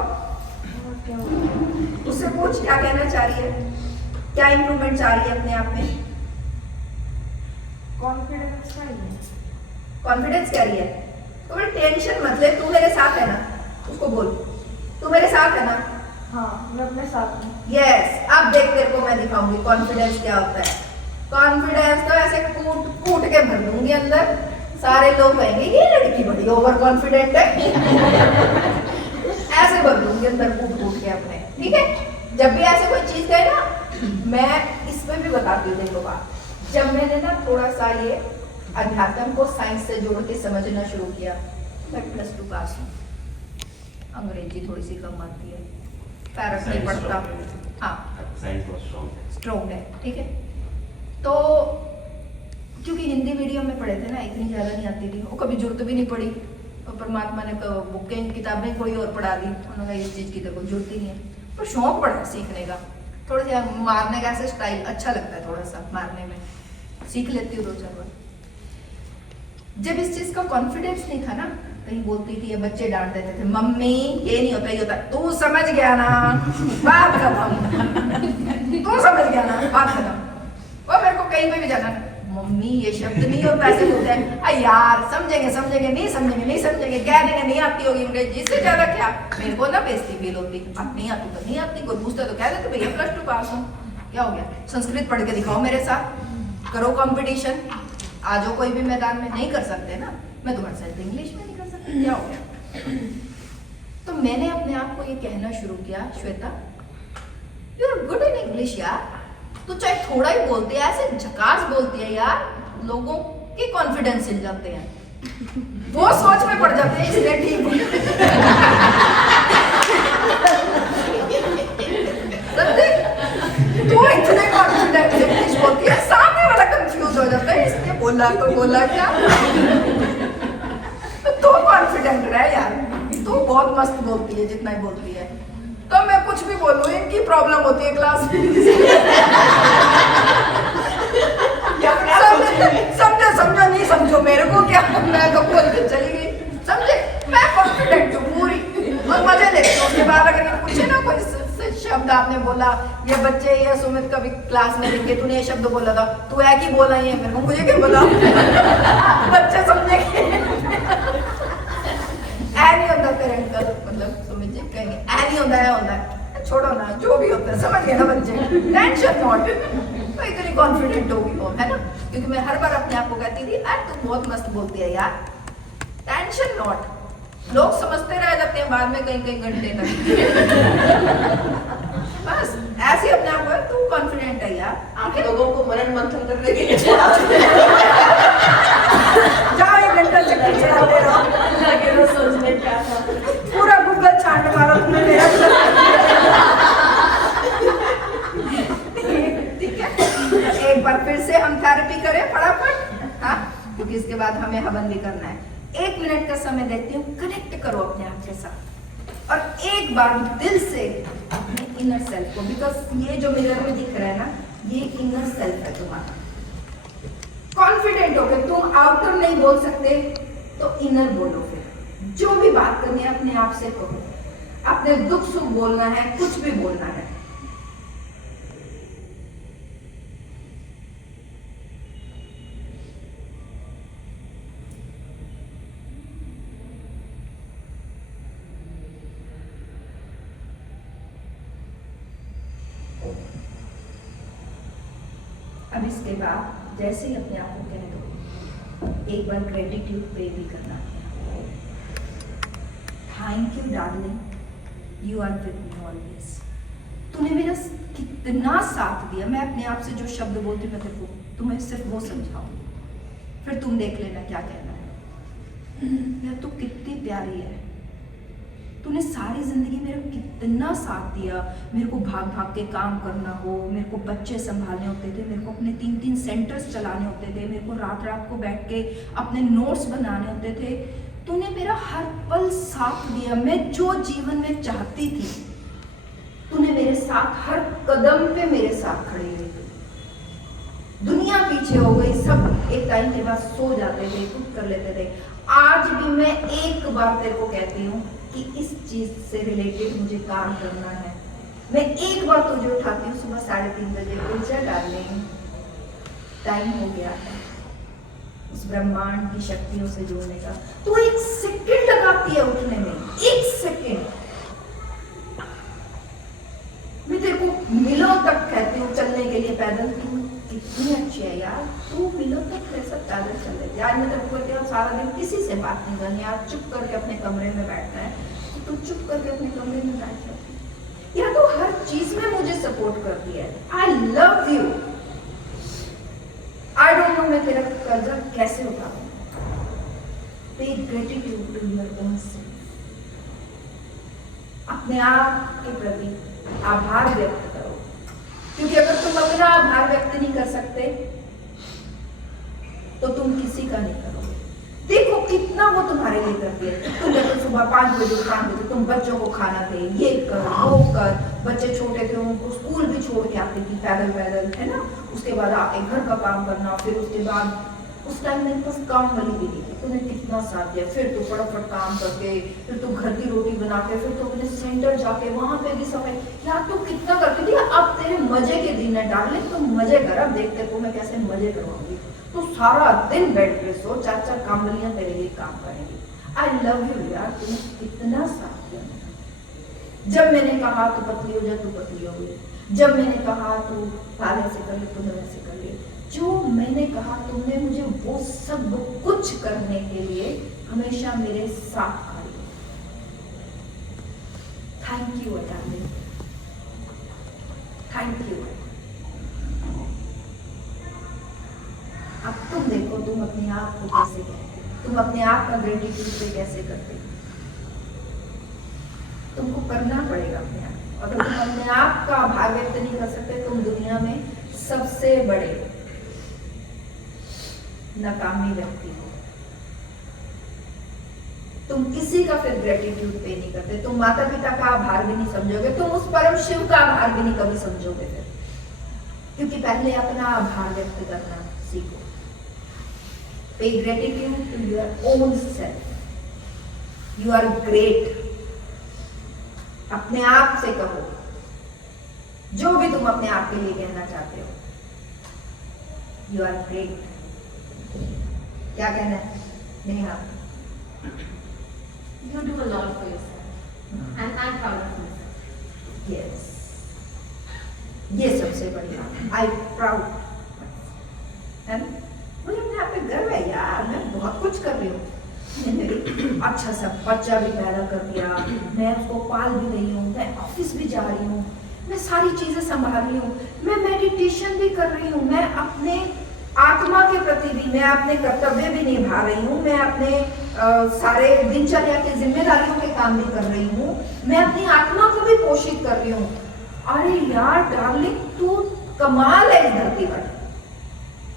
उससे पूछ क्या कहना चाह रही है, क्या इम्प्रूवमेंट चाह रही है अपने आप में। Confidence चाहिए. कॉन्फिडेंस क्या रही है, तो बड़ी टेंशन मत ले, तू मेरे साथ है ना, उसको बोल तू मेरे साथ है ना। हाँ, मैं अपने साथ हूँ. यस, अब देख तेरे को मैं दिखाऊंगी कॉन्फिडेंस क्या होता है। कॉन्फिडेंस तो ऐसे कूट कूट के भर दूंगी अंदर, सारे लोग कहेंगे ये लड़की बड़ी ओवर कॉन्फिडेंट है। ऐसे भर दूंगी अंदर कूट कूट के अपने, ठीक है। जब भी ऐसे कोई चीज कहे ना, मैं इसमें भी बताती हूँ। देखो बात, जब मैंने ना थोड़ा सा ये अध्यात्म को साइंस से जोड़ के समझना शुरू किया, मैं +2 पास हूँ, अंग्रेजी थोड़ी सी कम आती है, फर्क नहीं पड़ता। हाँ, साइंस बहुत स्ट्रॉन्ग है, ठीक है। तो क्योंकि हिंदी मीडियम में पढ़े थे ना, इतनी ज़्यादा नहीं आती थी, वो कभी जरूरत भी नहीं पड़ी, और परमात्मा ने बुकें किताबें कोई और पढ़ा दी, उन्होंने कहा इस चीज़ की तो कोई जरूरत ही नहीं है। पर शौक पड़ा सीखने का, थोड़ा सा मारने का ऐसे स्टाइल अच्छा लगता है, थोड़ा सा मारने में सीख लेती हूँ 2-4 बार। जब इस चीज़ का कॉन्फिडेंस नहीं था ना, कहीं बोलती थी, ये बच्चे डांट देते थे, मम्मी ये नहीं होता, ये होता। तू समझ गया ना, बात खत्म। तू समझ गया ना, बात खत्म। वो मेरे को कहीं पे भी जाना, मम्मी ये शब्द नहीं होता, ऐसे बोलते हैं। अरे यार समझेंगे समझेंगे, नहीं समझेंगे नहीं समझेंगे, कह देंगे नहीं आती होगी अंग्रेजी, इससे ज्यादा क्या। मेरे को ना बेइज्जती फील होती, अब नहीं आती तो नहीं आती, कोई पूछता तो कह देते भैया +2 पास हूँ, क्या हो गया। संस्कृत पढ़ के दिखाओ मेरे साथ, करो कंपटीशन, आ जाओ कोई भी मैदान में। नहीं कर सकते ना, मैं तुम्हारे साथ इंग्लिश में नहीं कर सकती, क्या हो गया। तो मैंने अपने आप को ये कहना शुरू किया, Shweta you are good in English यार, तू चाहे थोड़ा ही बोलती है, ऐसे झकास बोलती है यार, लोगों के कॉन्फिडेंस हिल जाते हैं, वो सोच में पड़ जाते हैं, इसलिए ठीक तू इतने कॉन्फिडेंट इंग्लिश बोलती है, सामने वाला कंफ्यूज हो जाता है, इसने बोला तो बोला क्या। तो कॉन्फिडेंट रहे यार, तू बहुत मस्त बोलती है जितना ही बोलती है। तो मैं कुछ भी बोलूं, इनकी प्रॉब्लम होती है क्लास में। समझो समझो नहीं समझो, मेरे को क्या, मैं तो बोल के चली गई, समझे। मैं कॉन्फिडेंट हूँ पूरी, और मजे लेती हूँ। उसके बाद अगर ये पूछे ना कोई शब्द आपने बोला, ये बच्चे ये सुमित कभी क्लास में लिखे, तूने ये शब्द बोला था, तू है कि बोला ये, मेरे को मुझे क्या बोला। बच्चे समझेंगे नहीं होता तेरे अंकल, मतलब सुमित जी कहेंगे नहीं होता है, छोड़ो ना, जो भी होता है समझ गए ना बच्चे, टेंशन नॉट। तो इतनी कॉन्फिडेंट होगी वो, है ना, क्योंकि मैं हर बार अपने आप को कहती थी यार तू बहुत मस्त बोलती है यार, टेंशन नॉट। लोग समझते रह जाते हैं बाद में कहीं कहीं घंटे तक। बस ऐसे अपने आप को, तू कॉन्फिडेंट है यार, आप लोगों को मनन मंथन करने के लिए जाओ 1 घंटा चक्कर चलाते रहो, सोचने क्या था, पूरा गूगल छांट मारो तुमने मेरा। ठीक है, एक बार फिर से हम थेरेपी करें फटाफट, हाँ, क्योंकि इसके बाद हमें हवन भी करना है। 1 मिनट का समय देती हूँ, कनेक्ट करो अपने आप के साथ, और एक बार दिल से अपने इनर सेल्फ को, बिकॉज ये जो मिरर में दिख रहा है ना, ये इनर सेल्फ है तुम्हारा। कॉन्फिडेंट हो गए तुम, आउटर नहीं बोल सकते तो इनर बोलो। फिर जो भी बात करनी है अपने आप से कहो, अपने दुख सुख बोलना है, कुछ भी बोलना है। अब इसके बाद जैसे ही अपने आप को कह दो, एक बार ग्रेटिट्यूड पे भी करना है। Thank you darling, you are with me always. तूने मेरा कितना साथ दिया। मैं अपने आप से जो शब्द बोलती हूँ, मैं तेरे को तुम्हें सिर्फ वो समझाऊँ, फिर तुम देख लेना क्या कहना है। यार तू कितनी प्यारी है, तूने सारी ज़िंदगी मेरा कितना साथ दिया। मेरे को भाग भाग के काम करना हो, मेरे को बच्चे संभालने होते थे, मेरे को अपने 3-3 सेंटर्स चलाने होते थे, मेरे को रात रात को बैठ के अपने नोट्स बनाने होते थे। तूने मेरा हर पल साथ दिया। मैं जो जीवन में चाहती थी तूने मेरे साथ हर कदम पे मेरे साथ खड़ी हुई। दुनिया पीछे हो गई, सब एक टाइम के बाद सो जाते थे, कुछ कर लेते थे। आज भी मैं एक बार तेरे को कहती हूँ कि इस चीज से रिलेटेड मुझे काम करना है। मैं एक बार तुझे उठाती हूँ सुबह 3:30 बजे, ऊर्जा डालने टाइम हो गया है उस ब्रह्मांड की शक्तियों से जुड़ने का। तो 1 सेकंड लगाती है उठने में, 1 सेकंड। मैं तेरे को मिलों तक कहती हूँ चलने के लिए पैदल, तू कितनी अच्छी है यार, तू मिलों तक कैसा पैदल चल रही है। आज मैं तेरे को कहती हूँ सारा दिन किसी से बात नहीं करनी, आप चुप करके अपने कमरे में बैठना है, तो तू चुप करके अपने कमरे में बैठ जाती या तो हर चीज में मुझे सपोर्ट करती है। I love you. I don't know मैं तेरा कर्जा कैसे उठाऊं। Pay gratitude to your own self. अपने आप के प्रति आभार व्यक्त करो, क्योंकि अगर तुम अपना आभार व्यक्त नहीं कर सकते तो तुम किसी का नहीं करोगे। देखो कितना वो तुम्हारे लिए करती है। तुम जब सुबह 5 बजे तुम बच्चों को खाना दे, ये कर वो कर। बच्चे छोटे थे उनको स्कूल भी छोड़ के आती थी पैदल पैदल, है ना। उसके बाद आके घर का काम करना, फिर उसके बाद उस टाइम मेरे पास काम वाली भी नहीं थी, तूने कितना साथ दिया। फिर तू फटाफट काम करके, फिर तू घर की रोटी बना के, फिर तू अपने सेंटर जाके वहां पे भी सफाई। यार तू कितना करती थी। अब तेरे मजे के दिन है डार्लिंग, तू मजे कर। अब देखते को मैं कैसे मजे करवाऊंगी। तू सारा दिन बेड पे सो, 4-4 कामवालियां तेरे लिए काम करेंगी। आई लव यू यार, तूने कितना साथ दिया। जब मैंने कहा तू पतली हो जा, तू पतली हो गई। जब मैंने कहा तू पाले से कर ले, तूने वैसे कर ले। जो मैंने कहा तुमने मुझे वो सब कुछ करने के लिए हमेशा मेरे साथ खड़ी हो। Thank you darling, thank you. अब तुम देखो तुम अपने आप को कैसे कहते, तुम अपने आप का ग्रेटिट्यूड पे कैसे करते। तुमको करना पड़ेगा अपने आप। अगर तुम अपने आप का आभार व्यक्त नहीं कर सकते, तुम दुनिया में सबसे बड़े नाकामी व्यक्ति हो। तुम किसी का फिर ग्रेटिट्यूड पे नहीं करते। तुम माता पिता का आभार भी नहीं समझोगे, तुम उस परम शिव का आभार भी नहीं कभी समझोगे फिर, क्योंकि पहले अपना आभार व्यक्त करना सीखो। Pay gratitude to your own self. You are great. अपने आप से कहो जो भी तुम अपने आप के लिए कहना चाहते हो। You are great. क्या कहना है Neha? You do a lot for yourself and I'm proud of myself. Yes. ये सबसे बड़ी बात है। आई प्राउड है ना। मुझे अपने आप पे गर्व है यार, मैं बहुत कुछ कर रही हूँ। मैंने अच्छा सा बच्चा भी पैदा कर दिया, मैं उसको पाल भी रही हूँ, मैं ऑफिस भी जा रही हूँ, मैं सारी चीजें संभाल रही हूँ, मैं मेडिटेशन भी कर रही हूँ, मैं अपने आत्मा के प्रति भी मैं अपने कर्तव्य भी निभा रही हूँ, मैं अपने सारे दिनचर्या की जिम्मेदारियों के काम भी कर रही हूँ, मैं अपनी आत्मा को भी पोषित कर रही हूँ। अरे यार डार्लिंग, तू कमाल है इस धरती पर।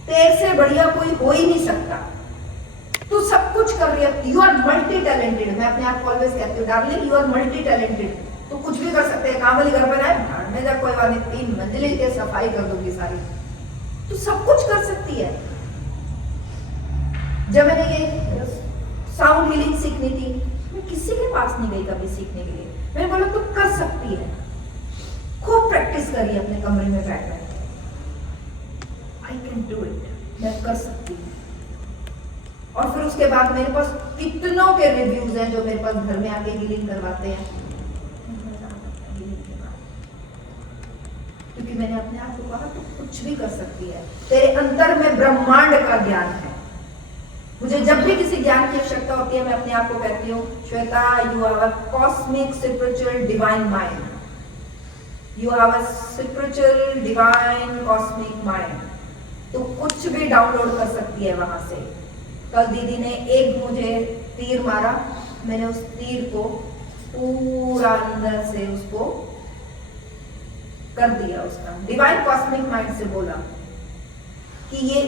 तेरे से बढ़िया कोई हो ही नहीं सकता। तू सब कुछ कर रही है। You are multi talented. मैं अपने आप को ऑलवेज कहती हूँ darling, you are multi talented. तू कुछ भी कर सकते है। काम वाली घर बनाए, भाड़ में जा, कोई बात नहीं, 3 मंजिलें के सफाई कर दूंगी सारी। तू सब कुछ कर सकती है। जब मैंने ये साउंड हीलिंग सीखनी थी, मैं किसी के पास नहीं गई कभी सीखने के लिए। मैंने बोला तू कर सकती है। खूब प्रैक्टिस करी अपने कमरे में बैठ बैठ। I can do it. मैं कर सकती हूँ। और फिर उसके बाद मेरे पास कितनों के रिव्यूज हैं जो मेरे पास घर में आके हीलिंग करवाते हैं, क्योंकि मैंने अपने आप को कहा तू कुछ भी कर सकती है। तेरे अंदर में ब्रह्मांड का ज्ञान है। मुझे जब भी किसी ज्ञान की आवश्यकता होती है, मैं अपने आप को कहती हूँ Shweta, you have a cosmic spiritual divine mind. You have a spiritual divine cosmic mind. तो कुछ भी डाउनलोड कर सकती है वहां से। कल दीदी ने एक मुझे तीर मारा, मैंने उस तीर को पूरा अंदर से उसको कर दिया, उसका डिवाइन कॉस्मिक माइंड से बोला कि ये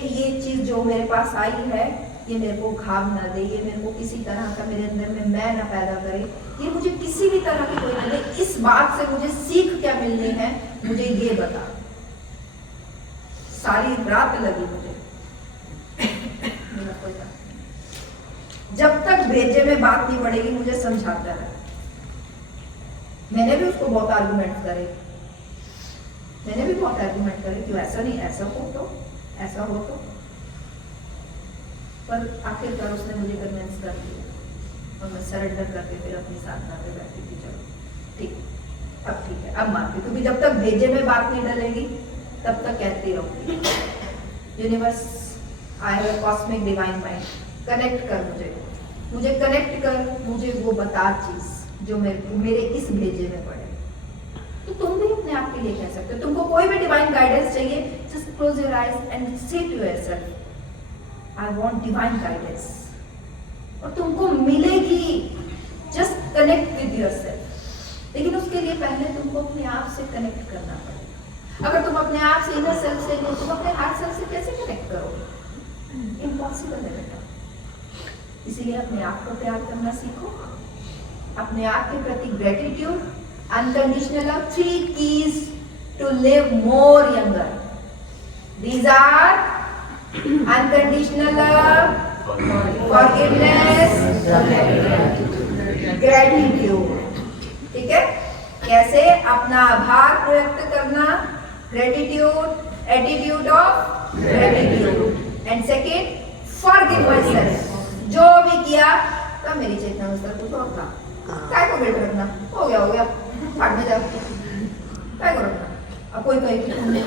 चीज जो मेरे पास आई है ये मेरे को घाव ना दे, ये मेरे को किसी तरह का मेरे अंदर में मैं ना पैदा करे, ये मुझे किसी भी तरह की कोई ना दे, इस बात से मुझे सीख क्या मिलनी है मुझे ये बता। सारी रात लगी मुझे जब तक भेजे में बात नहीं बढ़ेगी मुझे समझाता है। मैंने भी उसको बहुत आर्गुमेंट करे, क्यों ऐसा नहीं, ऐसा हो तो पर आखिरकार उसने मुझे कन्विंस कर दिया और मैं सरेंडर करके फिर अपनी साधना पे बैठी थी। चलो ठीक, अब ठीक है, अब मानती, क्योंकि जब तक भेजे में बात नहीं डलेगी तब तक कहती रहूंगी universe I have cosmic divine mind, connect कर मुझे कनेक्ट कर, मुझे वो बता चीज जो मेरे इस भेजे में पड़े। तो तुम भी अपने आप के लिए कह सकते हो, तुमको कोई भी डिवाइन गाइडेंस चाहिए, just close your eyes and say to yourself I want divine guidance, और तुमको मिलेगी। Just connect with yourself. लेकिन उसके लिए पहले तुमको अपने आप से कनेक्ट करना पड़ेगा। अगर तुम अपने आप से इनर सेल्फ से नहीं, तुम अपने हार्ट सेल्फ से कैसे कनेक्ट करोगे? इम्पॉसिबल है बेटा। इसीलिए अपने आप को प्यार करना सीखो, अपने आप के प्रति gratitude, unconditional love, 3 keys to live more younger. These are unconditional love, forgiveness, gratitude. ठीक है? कैसे अपना आभार व्यक्त करना, gratitude, attitude of gratitude, and second, forgive myself. जो भी किया तो मेरी चेतना में कुछ और था, काय को बेट रखना, हो गया भाग में जाओ, काय को रखना। अब कोई कहे कि तुमने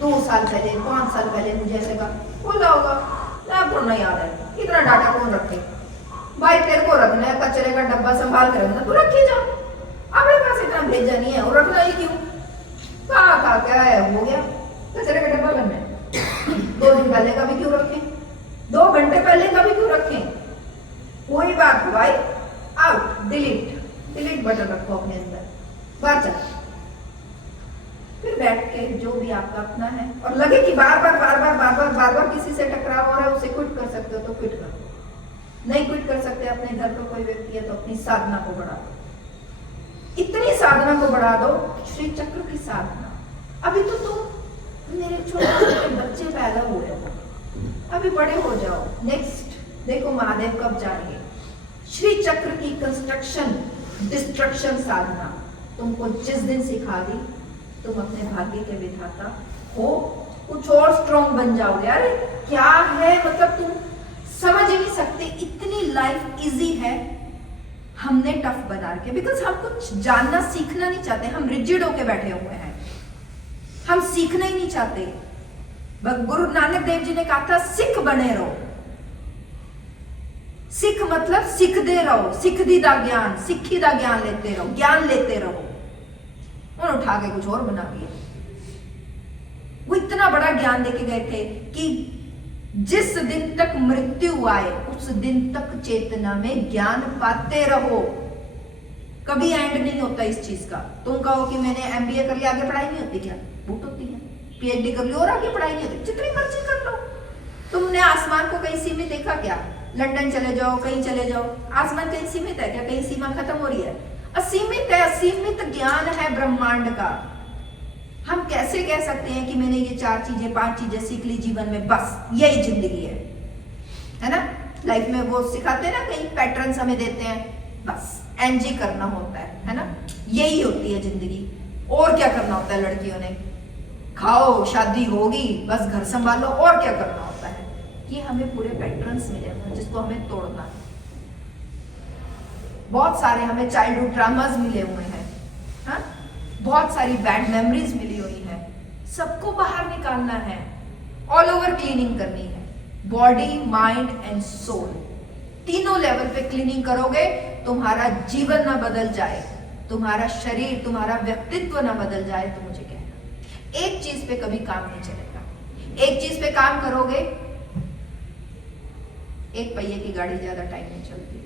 2 साल पहले 5 साल पहले मुझे ऐसे कहा, बोला होगा, अब थोड़ा याद है, इतना डाटा कौन रखे भाई, तेरे को रखना है, कचरे का डब्बा संभाल कर रखना, तू रखी जा, अपने पास इतना भेजा नहीं है और रखना ही क्यों, कहा क्या है, हो गया कचरे का डब्बा बनना है। 2 दिन पहले का भी क्यों रखें, 2 घंटे पहले का भी क्यों रखें, कोई बात भाई, आउट, डिलीट बटन रखो अपने अंदर, बाहर चल। फिर बैठ के जो भी आपका अपना है, और लगे कि बार बार किसी से टकराव हो रहा है, उसे क्विट कर सकते हो तो क्विट कर दो, नहीं क्विट कर सकते, अपने घर पर कोई व्यक्ति है तो अपनी साधना को बढ़ा दो, इतनी साधना को बढ़ा दो, श्री चक्र की साधना। अभी तो तुम मेरे छोटे बच्चे पैदा हुए हो, अभी बड़े हो जाओ, नेक्स्ट देखो महादेव कब जाएंगे। श्री चक्र की कंस्ट्रक्शन डिस्ट्रक्शन साधना तुमको जिस दिन सिखा दी, तुम अपने भाग्य के विधाता हो, कुछ और स्ट्रॉन्ग बन जाओगे। अरे क्या है, मतलब तुम समझ ही नहीं सकते, इतनी लाइफ इजी है, हमने टफ बना के, बिकॉज हम कुछ जानना सीखना नहीं चाहते, हम रिजिड होके बैठे हुए हैं, हम सीखना ही नहीं चाहते। गुरु नानक देव जी ने कहा था, सिख बने रहो। सिख मतलब सीखते रहो, सिखदी दा ज्ञान, सिखी दा ज्ञान लेते रहो, ज्ञान लेते रहो। उन्होंने उठा के कुछ और बना दिया। वो इतना बड़ा ज्ञान देके गए थे कि जिस दिन तक मृत्यु आए उस दिन तक चेतना में ज्ञान पाते रहो, कभी एंड नहीं होता इस चीज का। तुम कहो कि मैंने MBA कर लिया, आगे पढ़ाई नहीं होती, क्या बहुत होती है, PhD कर ली और आगे पढ़ाई नहीं होती, जितनी मर्जी कर लो। तुमने आसमान को कहीं सीमित देखा क्या? लंदन चले जाओ, कहीं चले जाओ, आसमान कहीं सीमित है क्या? कहीं सीमा खत्म हो रही है? असीमित है, असीमित ज्ञान है ब्रह्मांड का। हम कैसे कह सकते हैं कि मैंने ये 4 चीजें 5 चीजें सीख ली जीवन में, बस यही जिंदगी है ना? लाइफ में वो सिखाते हैं ना, कई पैटर्न्स हमें देते हैं, बस एनजी करना होता है ना? यही होती है जिंदगी। और क्या करना होता है लड़कियों ने? खाओ, शादी होगी, बस घर संभालो, और क्या करना होता है? ये हमें पूरे पैटर्न्स मिले हैं जिसको हमें तोड़ना है। बहुत सारे हमें चाइल्डहुड ट्रामास मिले हुए हैं, हाँ? बहुत सारी बैड मेमोरीज मिली हुई है, सबको बाहर निकालना है, ऑल ओवर क्लीनिंग करनी है, बॉडी, माइंड एंड सोल, तीनों लेवल पे क्लीनिंग करोगे, तुम्हारा जीवन ना बदल जाए, तुम्हारा शरीर, तुम्हारा व्यक्तित्व ना बदल जाए तो मुझे कहना, एक चीज पे कभी काम नहीं चलेगा। एक चीज पे काम करोगे, एक पहिए की गाड़ी ज्यादा टाइम नहीं चलती।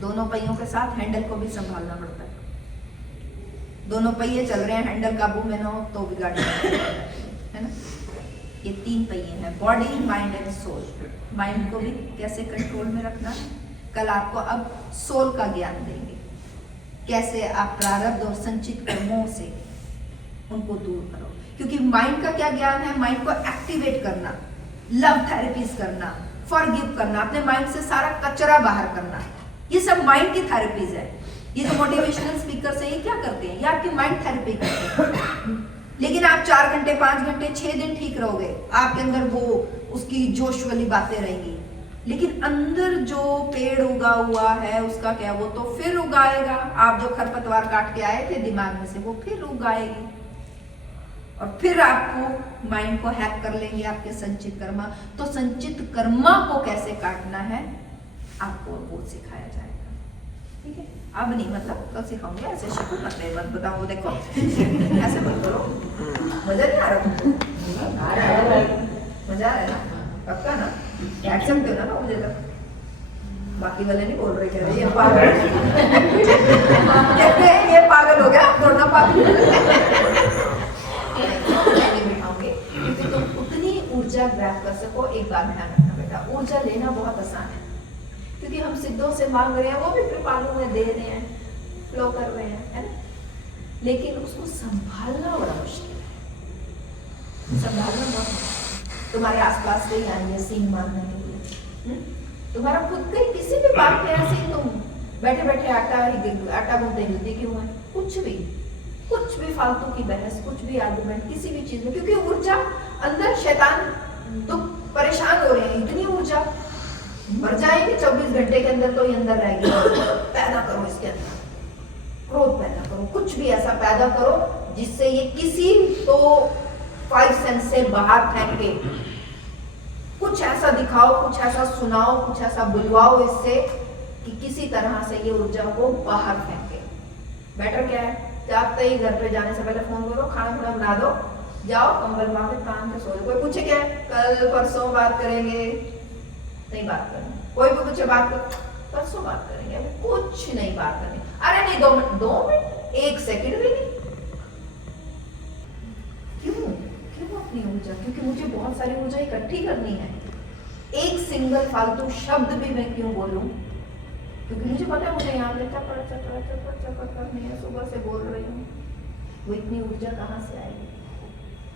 दोनों पहियों के साथ हैंडल को भी संभालना पड़ता है। दोनों पहिए चल रहे हैं, हैंडल काबू में ना हो तो भी गाड़ी है ना। ये 3 पहिए हैं, body, mind and soul. Mind को भी कैसे कंट्रोल में रखना है, कल आपको अब सोल का ज्ञान देंगे, कैसे आप प्रारब्ध और संचित कर्मों से उनको दूर करो। क्योंकि माइंड का क्या ज्ञान है, माइंड को एक्टिवेट करना, लव थेरेपीज करना, फॉरगिव करना, अपने माइंड से सारा कचरा बाहर करना, ये सब माइंड की थेरेपीज है। ये जो मोटिवेशनल स्पीकर है ये क्या करते हैं, ये आपकी माइंड थेरेपी करते हैं। लेकिन आप 4 घंटे 5 घंटे 6 दिन ठीक रहोगे, आपके अंदर वो उसकी जोश वाली बातें रहेंगी, लेकिन अंदर जो पेड़ उगा हुआ है उसका क्या, वो तो फिर उगाएगा। आप जो खरपतवार काट के आए थे दिमाग में से, वो फिर उगाएगी और फिर आपको माइंड को हैक कर लेंगे आपके संचित कर्मा। तो संचित कर्मा को कैसे काटना है आपको वो सिखाया जाएगा, ठीक है। अब नहीं, मतलब कल सिखाऊंगे, ऐसे शिकू मत ले, मत बताओ, देखो ऐसे मत करो, मजा नहीं आ रहा तुमको? आ रहा है, मजा आ रहा है ना, पक्का ना, एक्सेप्ट हो ना मुझे तक। बाकी वाले नहीं बोल रहे, कह रहे ये पागल कहते हैं ये पागल हो गया, थोड़ा पागल बिठाओगे क्योंकि तुम उतनी ऊर्जा ग्रैब कर सको। एक बात ध्यान रखना बेटा, ऊर्जा लेना बहुत आसान है क्योंकि हम सिद्धों से मांग रहे हैं, वो भी कृपालु में दे रहे हैं, फ्लो कर रहे हैं, है ना। लेकिन उसको संभालना बड़ा मुश्किल है, संभालना बहुत मुश्किल। तुम्हारे आसपास से ही आएंगे सींग मारने के लिए, तुम्हारा खुद के किसी भी बात पे ऐसे ही तुम बैठे बैठे आटा गूंथते हिलते क्यों है, कुछ भी फालतू की बहस, कुछ भी आर्गुमेंट, किसी भी चीज में, क्योंकि ऊर्जा अंदर शैतान तो परेशान हो रहे हैं, इतनी ऊर्जा मर जाएंगे 24 घंटे के अंदर, तो ये अंदर रहेगी। पैदा करो इसके अंदर, क्रोध पैदा करो, कुछ भी ऐसा पैदा करो जिससे ये किसी तो 5 सेंस से बाहर फेंके, कुछ ऐसा दिखाओ, कुछ ऐसा सुनाओ, कुछ ऐसा बुलवाओ इससे कि किसी तरह से ये ऊर्जा को बाहर फेंके। बेटर क्या है, जागते ही घर पे जाने से पहले फोन करो, खाना बना दो, जाओ कंबल मार के कान के सो जाओ। कोई पूछे क्या कल परसों बात करेंगे, नहीं बात करनी। कोई भी पूछे बात कर, परसों बात करेंगे, अभी कुछ नहीं बात करनी। अरे नहीं 2 मिनट 1 सेकंड भी नहीं। क्यों अपनी ऊर्जा, क्योंकि मुझे बहुत सारी ऊर्जा इकट्ठी करनी है। एक सिंगल फालतू शब्द भी मैं क्यों बोलूं, क्योंकि मुझे पता है मुझे यहाँ पे चपर करनी है, सुबह से बोल रही हूँ। वो इतनी ऊर्जा कहाँ से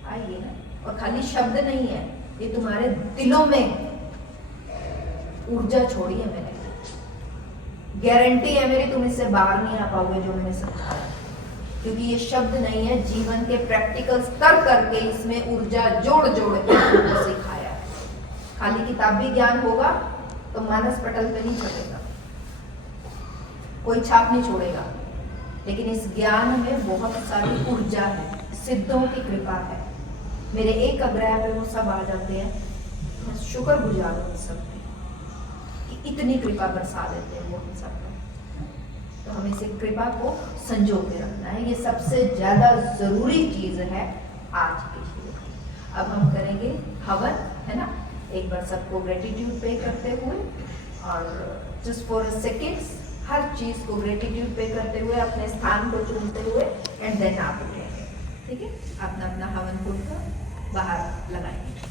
आएगी ना। और खाली शब्द नहीं है, ये तुम्हारे दिलों में ऊर्जा छोड़ी है मैंने, गारंटी है मेरी, तुम इससे बाहर नहीं आ पाओगे जो मैंने समझाया। क्योंकि ये शब्द नहीं है, जीवन के प्रैक्टिकल्स कर करके इसमें ऊर्जा जोड़ के तुमको सिखाया। खाली किताबी ज्ञान होगा तो मानस पटल पे नहीं चलेगा, कोई छाप नहीं छोड़ेगा, लेकिन इस ज्ञान में बहुत सारी ऊर्जा है, सिद्धों की कृपा है। मेरे एक आग्रह पे वो सब आ जाते हैं, मैं शुक्रगुजार हूँ सब कि इतनी कृपा बरसा देते हैं वो हम सब पे। तो हमें इस कृपा को संजो के रखना है, ये सबसे ज्यादा जरूरी चीज है आज की जीवन। अब हम करेंगे हवन, है ना। एक बार सबको ग्रेटिट्यूड पे करते हुए और जस्ट फॉर सेकेंड्स हर चीज को ग्रेटिट्यूड पे करते हुए अपने स्थान को चुनते हुए एंड देन आप उठेंगे, ठीक है। अपना हवन कुंड का बाहर लगाएंगे।